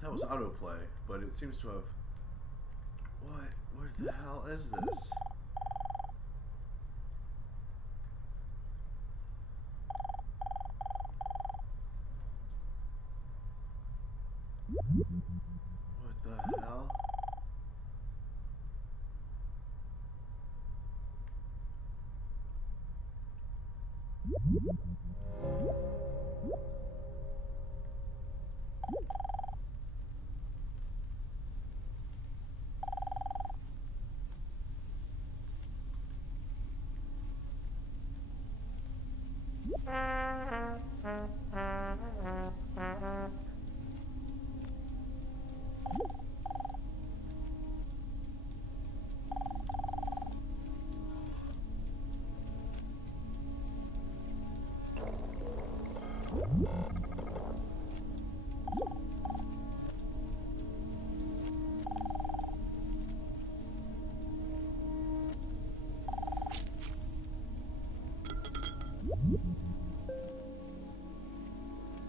That was autoplay, but it seems to have. What the hell is this? What the hell?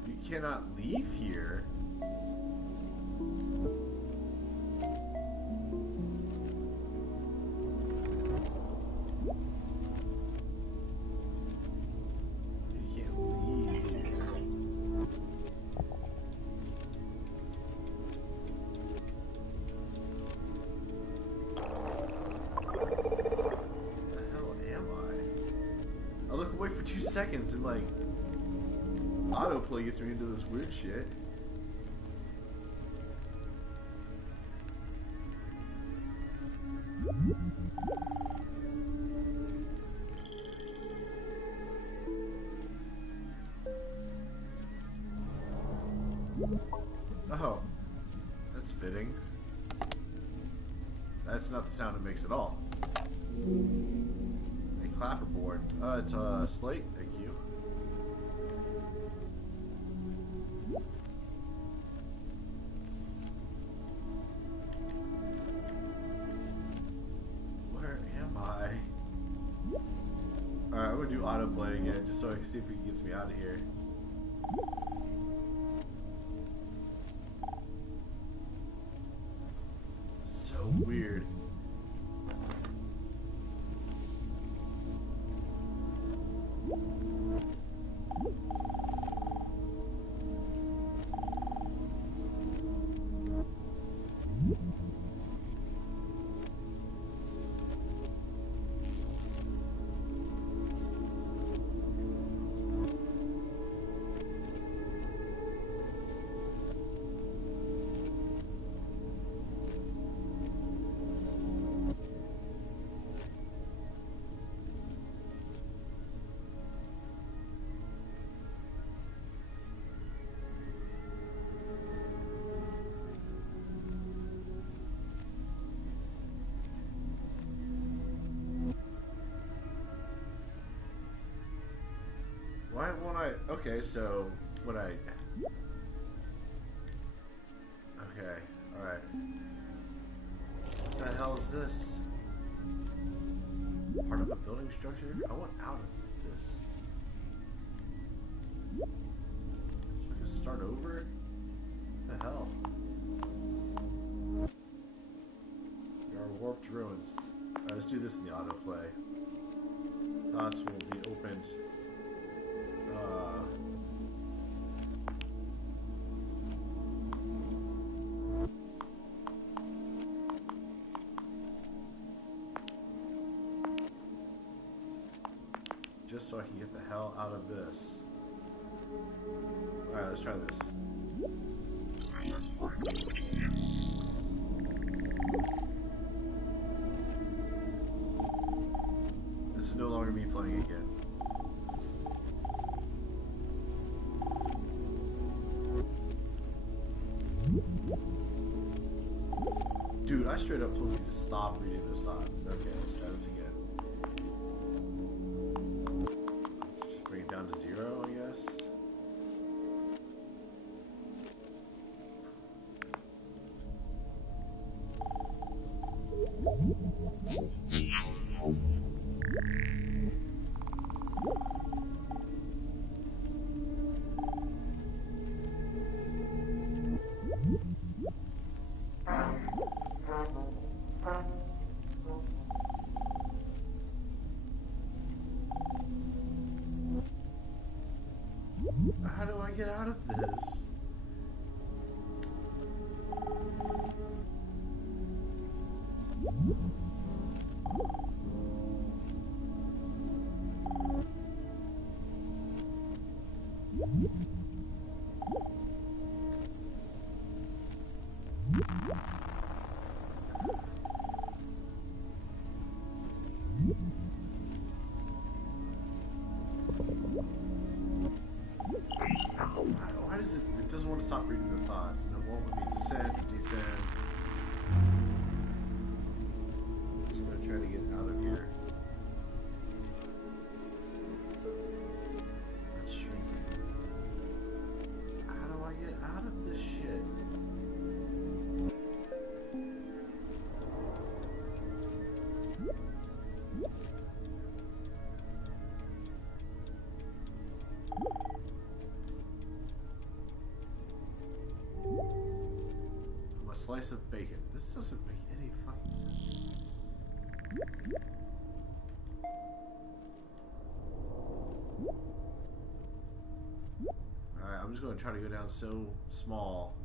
You cannot leave here. You can't leave here. Where the hell am I? I look away for 2 seconds and like autoplay gets me into this weird shit. Oh, that's fitting. That's not the sound it makes at all. A clapperboard. It's a slate, thank you. Where am I? Alright, I'm gonna do autoplay again just so I can see if it gets me out of here. So weird. Why won't I? Okay, so when I. Okay, alright. What the hell is this? Part of a building structure? I want out of this. So I can start over? What the hell? There are warped ruins. Alright, let's do this in the autoplay. Thoughts will be opened. Just so I can get the hell out of this. Alright, let's try this. This is no longer me playing again. Dude, I straight up told you to stop reading those thoughts. Okay, let's try this again. Let's just bring it down to 0, I guess. How do I get out of this? Why does it doesn't want to stop reading the thoughts, and it won't let me descend or descend. I'm just gonna try to get out of here. That's shrinking. slice of bacon. This doesn't make any fucking sense. Alright, I'm just going to try to go down so small.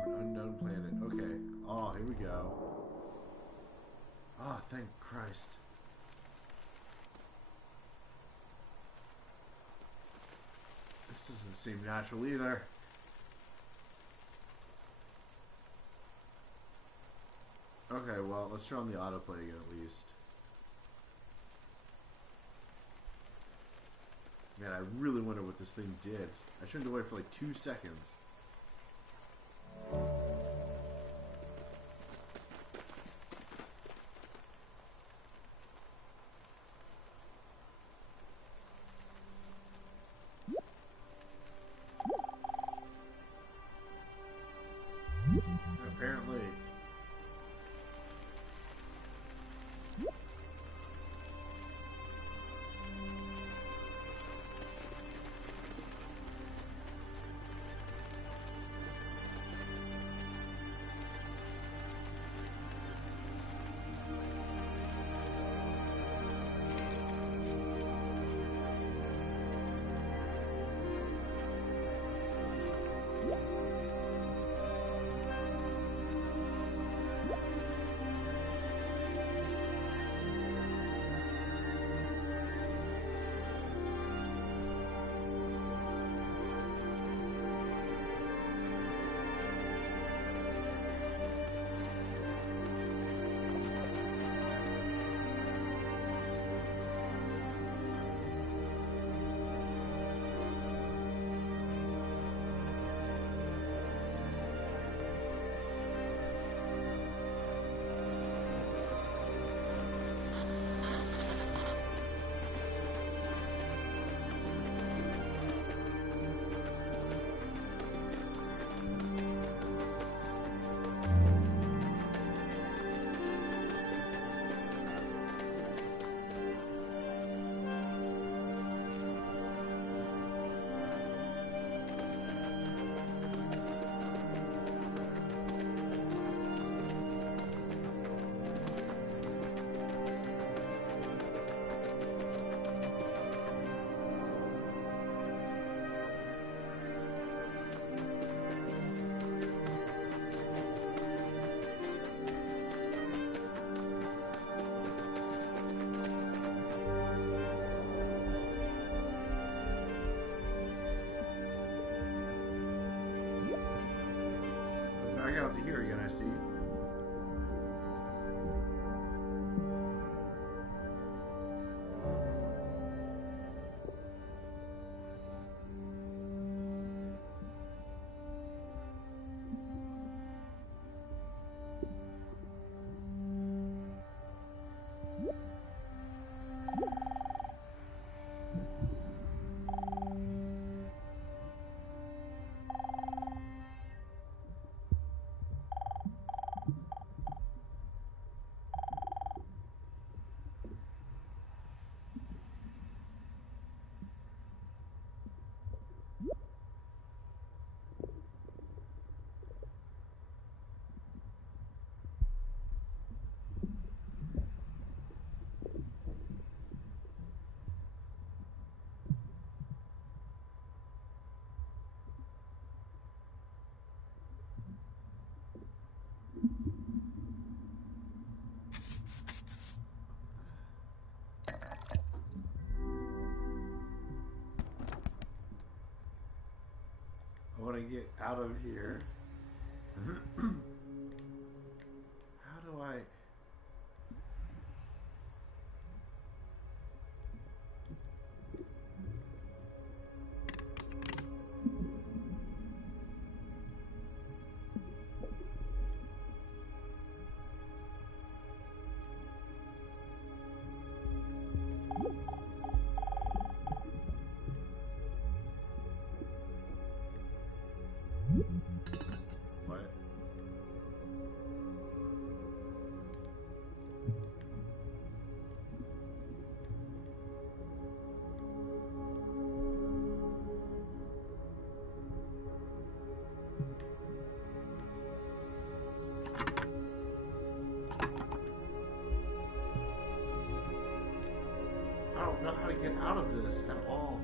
Unknown planet. Okay. Oh, here we go. Ah, oh, thank Christ. This doesn't seem natural either. Okay, well, let's turn on the autoplay again at least. Man, I really wonder what this thing did. I turned away for like 2 seconds. Apparently. Back out to here again, I see. I want to get out of here. How do I... What? this at all.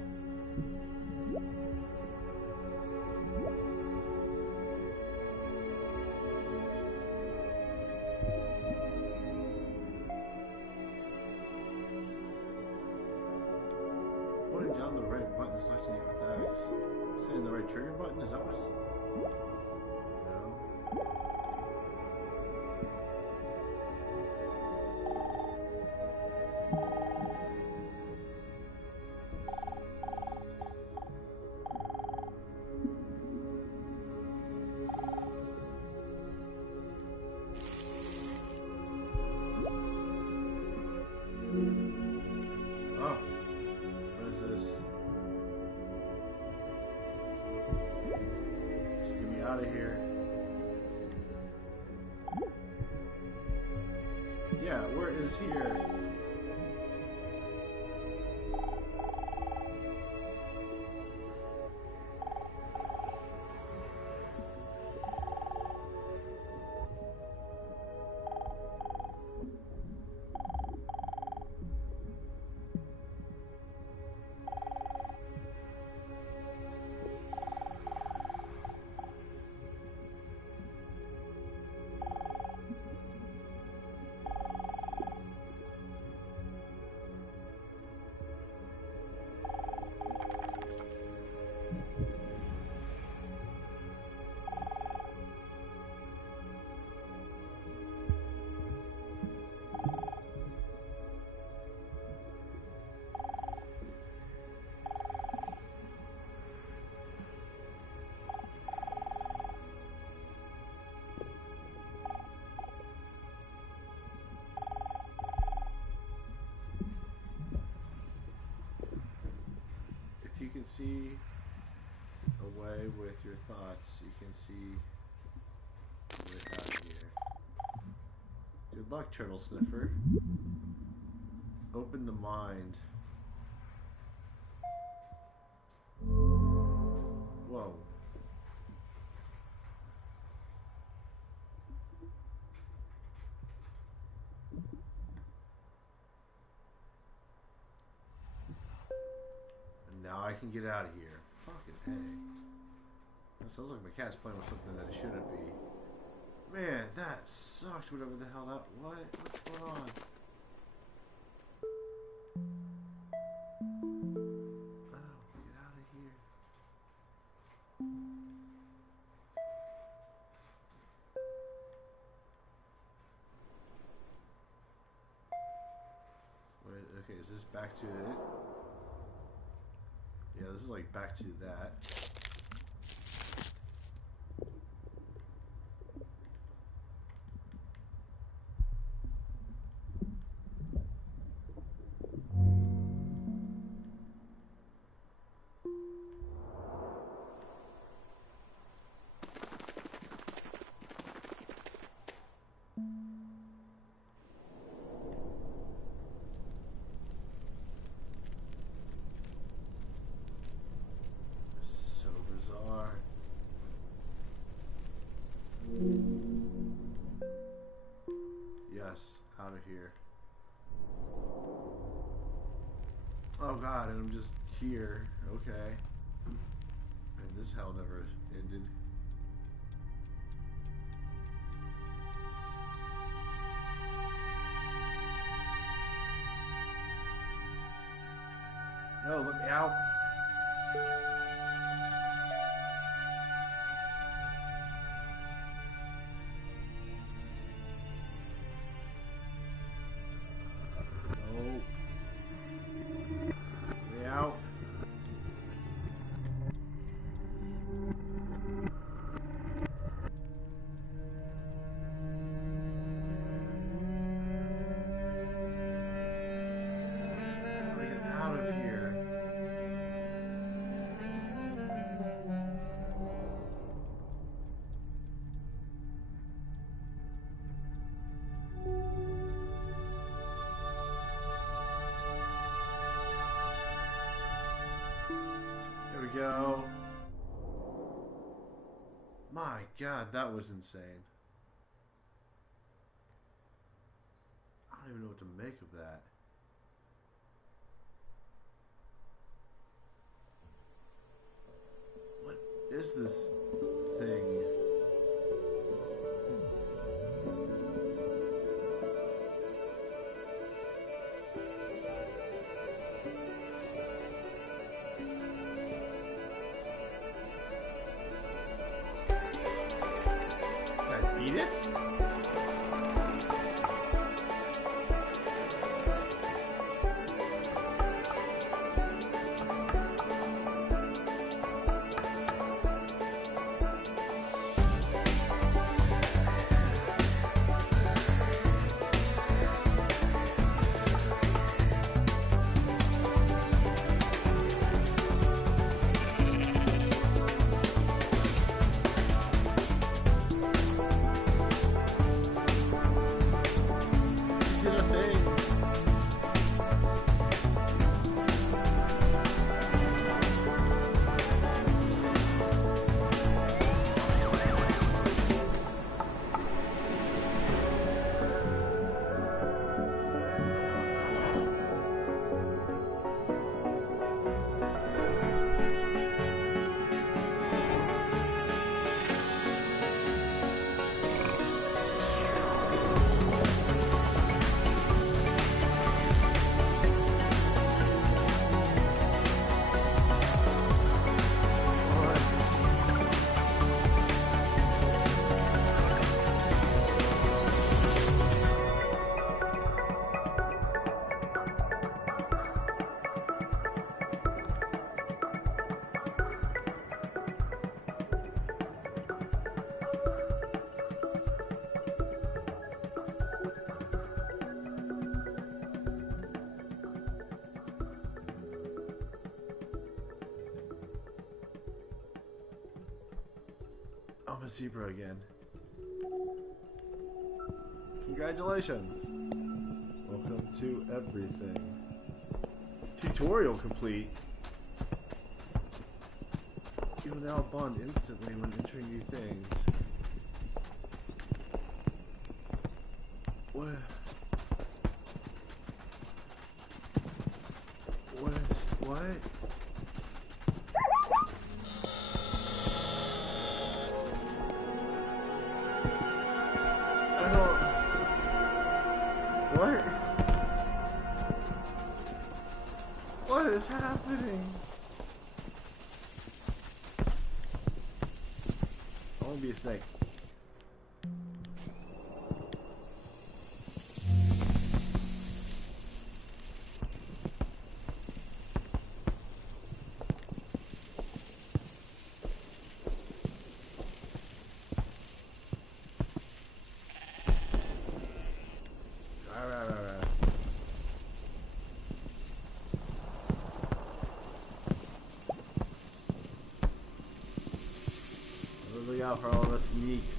Holding down the right button, selecting it with X. Saying the right trigger button? Is that what it's... Oh, what is this? Just get me out of here. Yeah, where is here? If you can see away with your thoughts, you can see your way out of here. Good luck, Turtle Sniffer. Open the mind. Whoa. And now I can get out of here. Fucking A. That sounds like my cat's playing with something that it shouldn't be. Man, that sucked, whatever the hell that... What? What's going on? Oh, get out of here. Wait, okay, is this back to it? Yeah, this is like back to that. So bizarre. Yes, out of here. Oh god, and I'm just here. Okay. And this hell never ended. No, let me out. No. Let me out. Let me get out of here. There we go. My god, that was insane. I don't even know what to make of that. is this thing? Can I beat it? Did a thing. I'm a zebra again. Congratulations! Welcome to everything. Tutorial complete. You will now bond instantly when entering new things. What? What? I don't... What? What is happening? I want to be a snake. Look out for all the sneaks.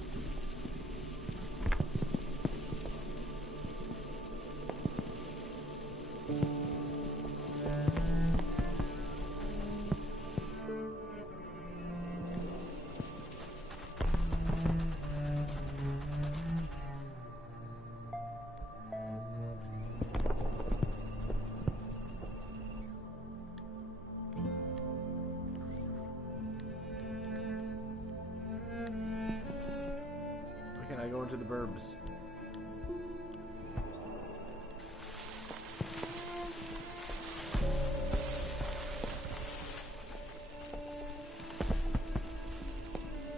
Why can't I go into the burbs?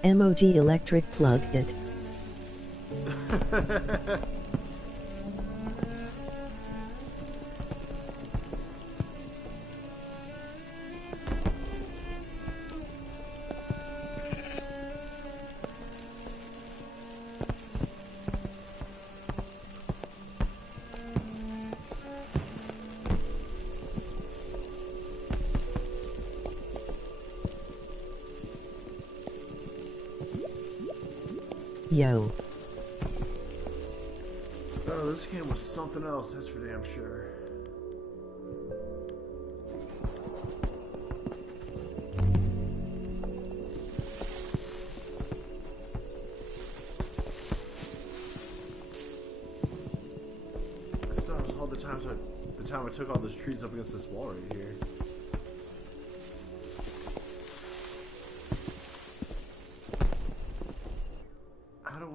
MOG electric plug it. Yo. Oh, this game was something else, that's for damn sure. I still have all the time I took all those trees up against this wall right here.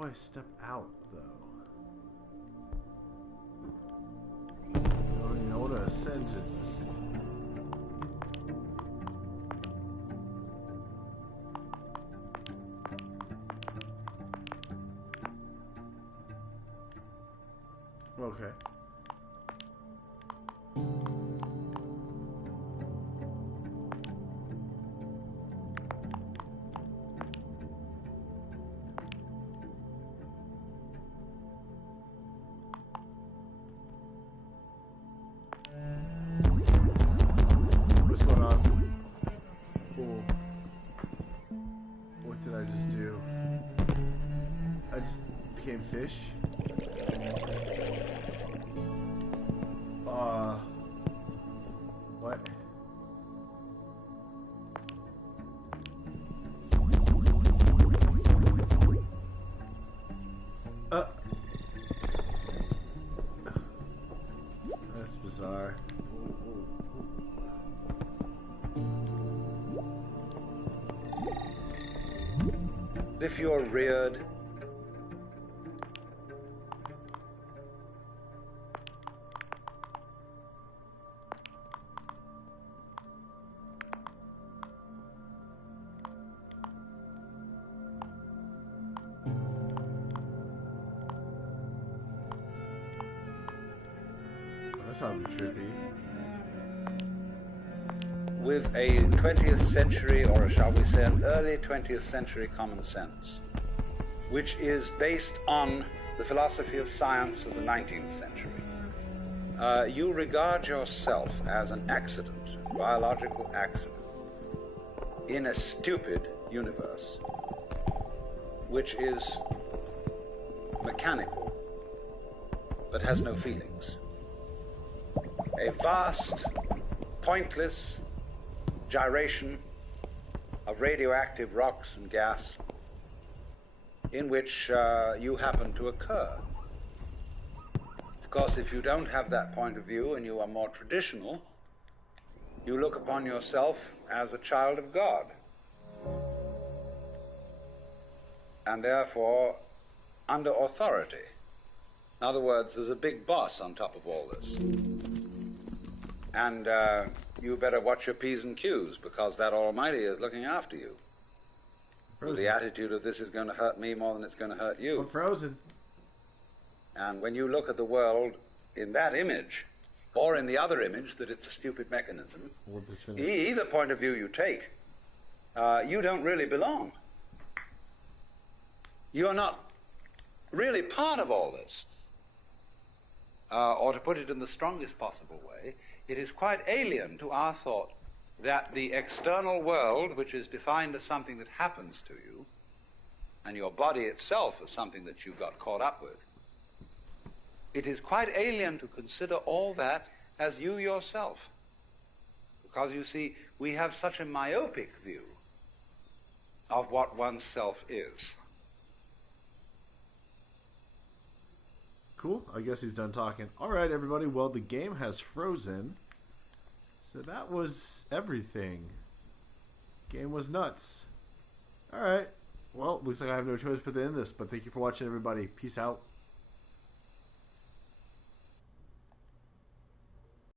I step out, though? I don't even know what to ascend to this. Okay. What's going on? Cool. What did I just do? I just became fish? What? That's bizarre. If you're reared That sounds trippy. with a 20th century, or shall we say an early 20th century common sense, which is based on the philosophy of science of the 19th century. You regard yourself as an accident, biological accident, in a stupid universe, which is mechanical, but has no feelings. A vast, pointless gyration of radioactive rocks and gas in which you happen to occur. Of course, if you don't have that point of view and you are more traditional, you look upon yourself as a child of God. And therefore, under authority. In other words, there's a big boss on top of all this. And you better watch your P's and Q's, because that Almighty is looking after you. With the attitude of, this is going to hurt me more than it's going to hurt you. I'm frozen. And when you look at the world in that image, or in the other image, that it's a stupid mechanism, either point of view you take, you don't really belong. You're not really part of all this. Or to put it in the strongest possible way, it is quite alien to our thought that the external world, which is defined as something that happens to you, and your body itself as something that you got caught up with, it is quite alien to consider all that as you yourself. Because, you see, we have such a myopic view of what oneself is. Cool. I guess he's done talking. All right, everybody. Well, the game has frozen. So that was everything. Game was nuts. All right. Well, looks like I have no choice but to end this. But thank you for watching, everybody. Peace out.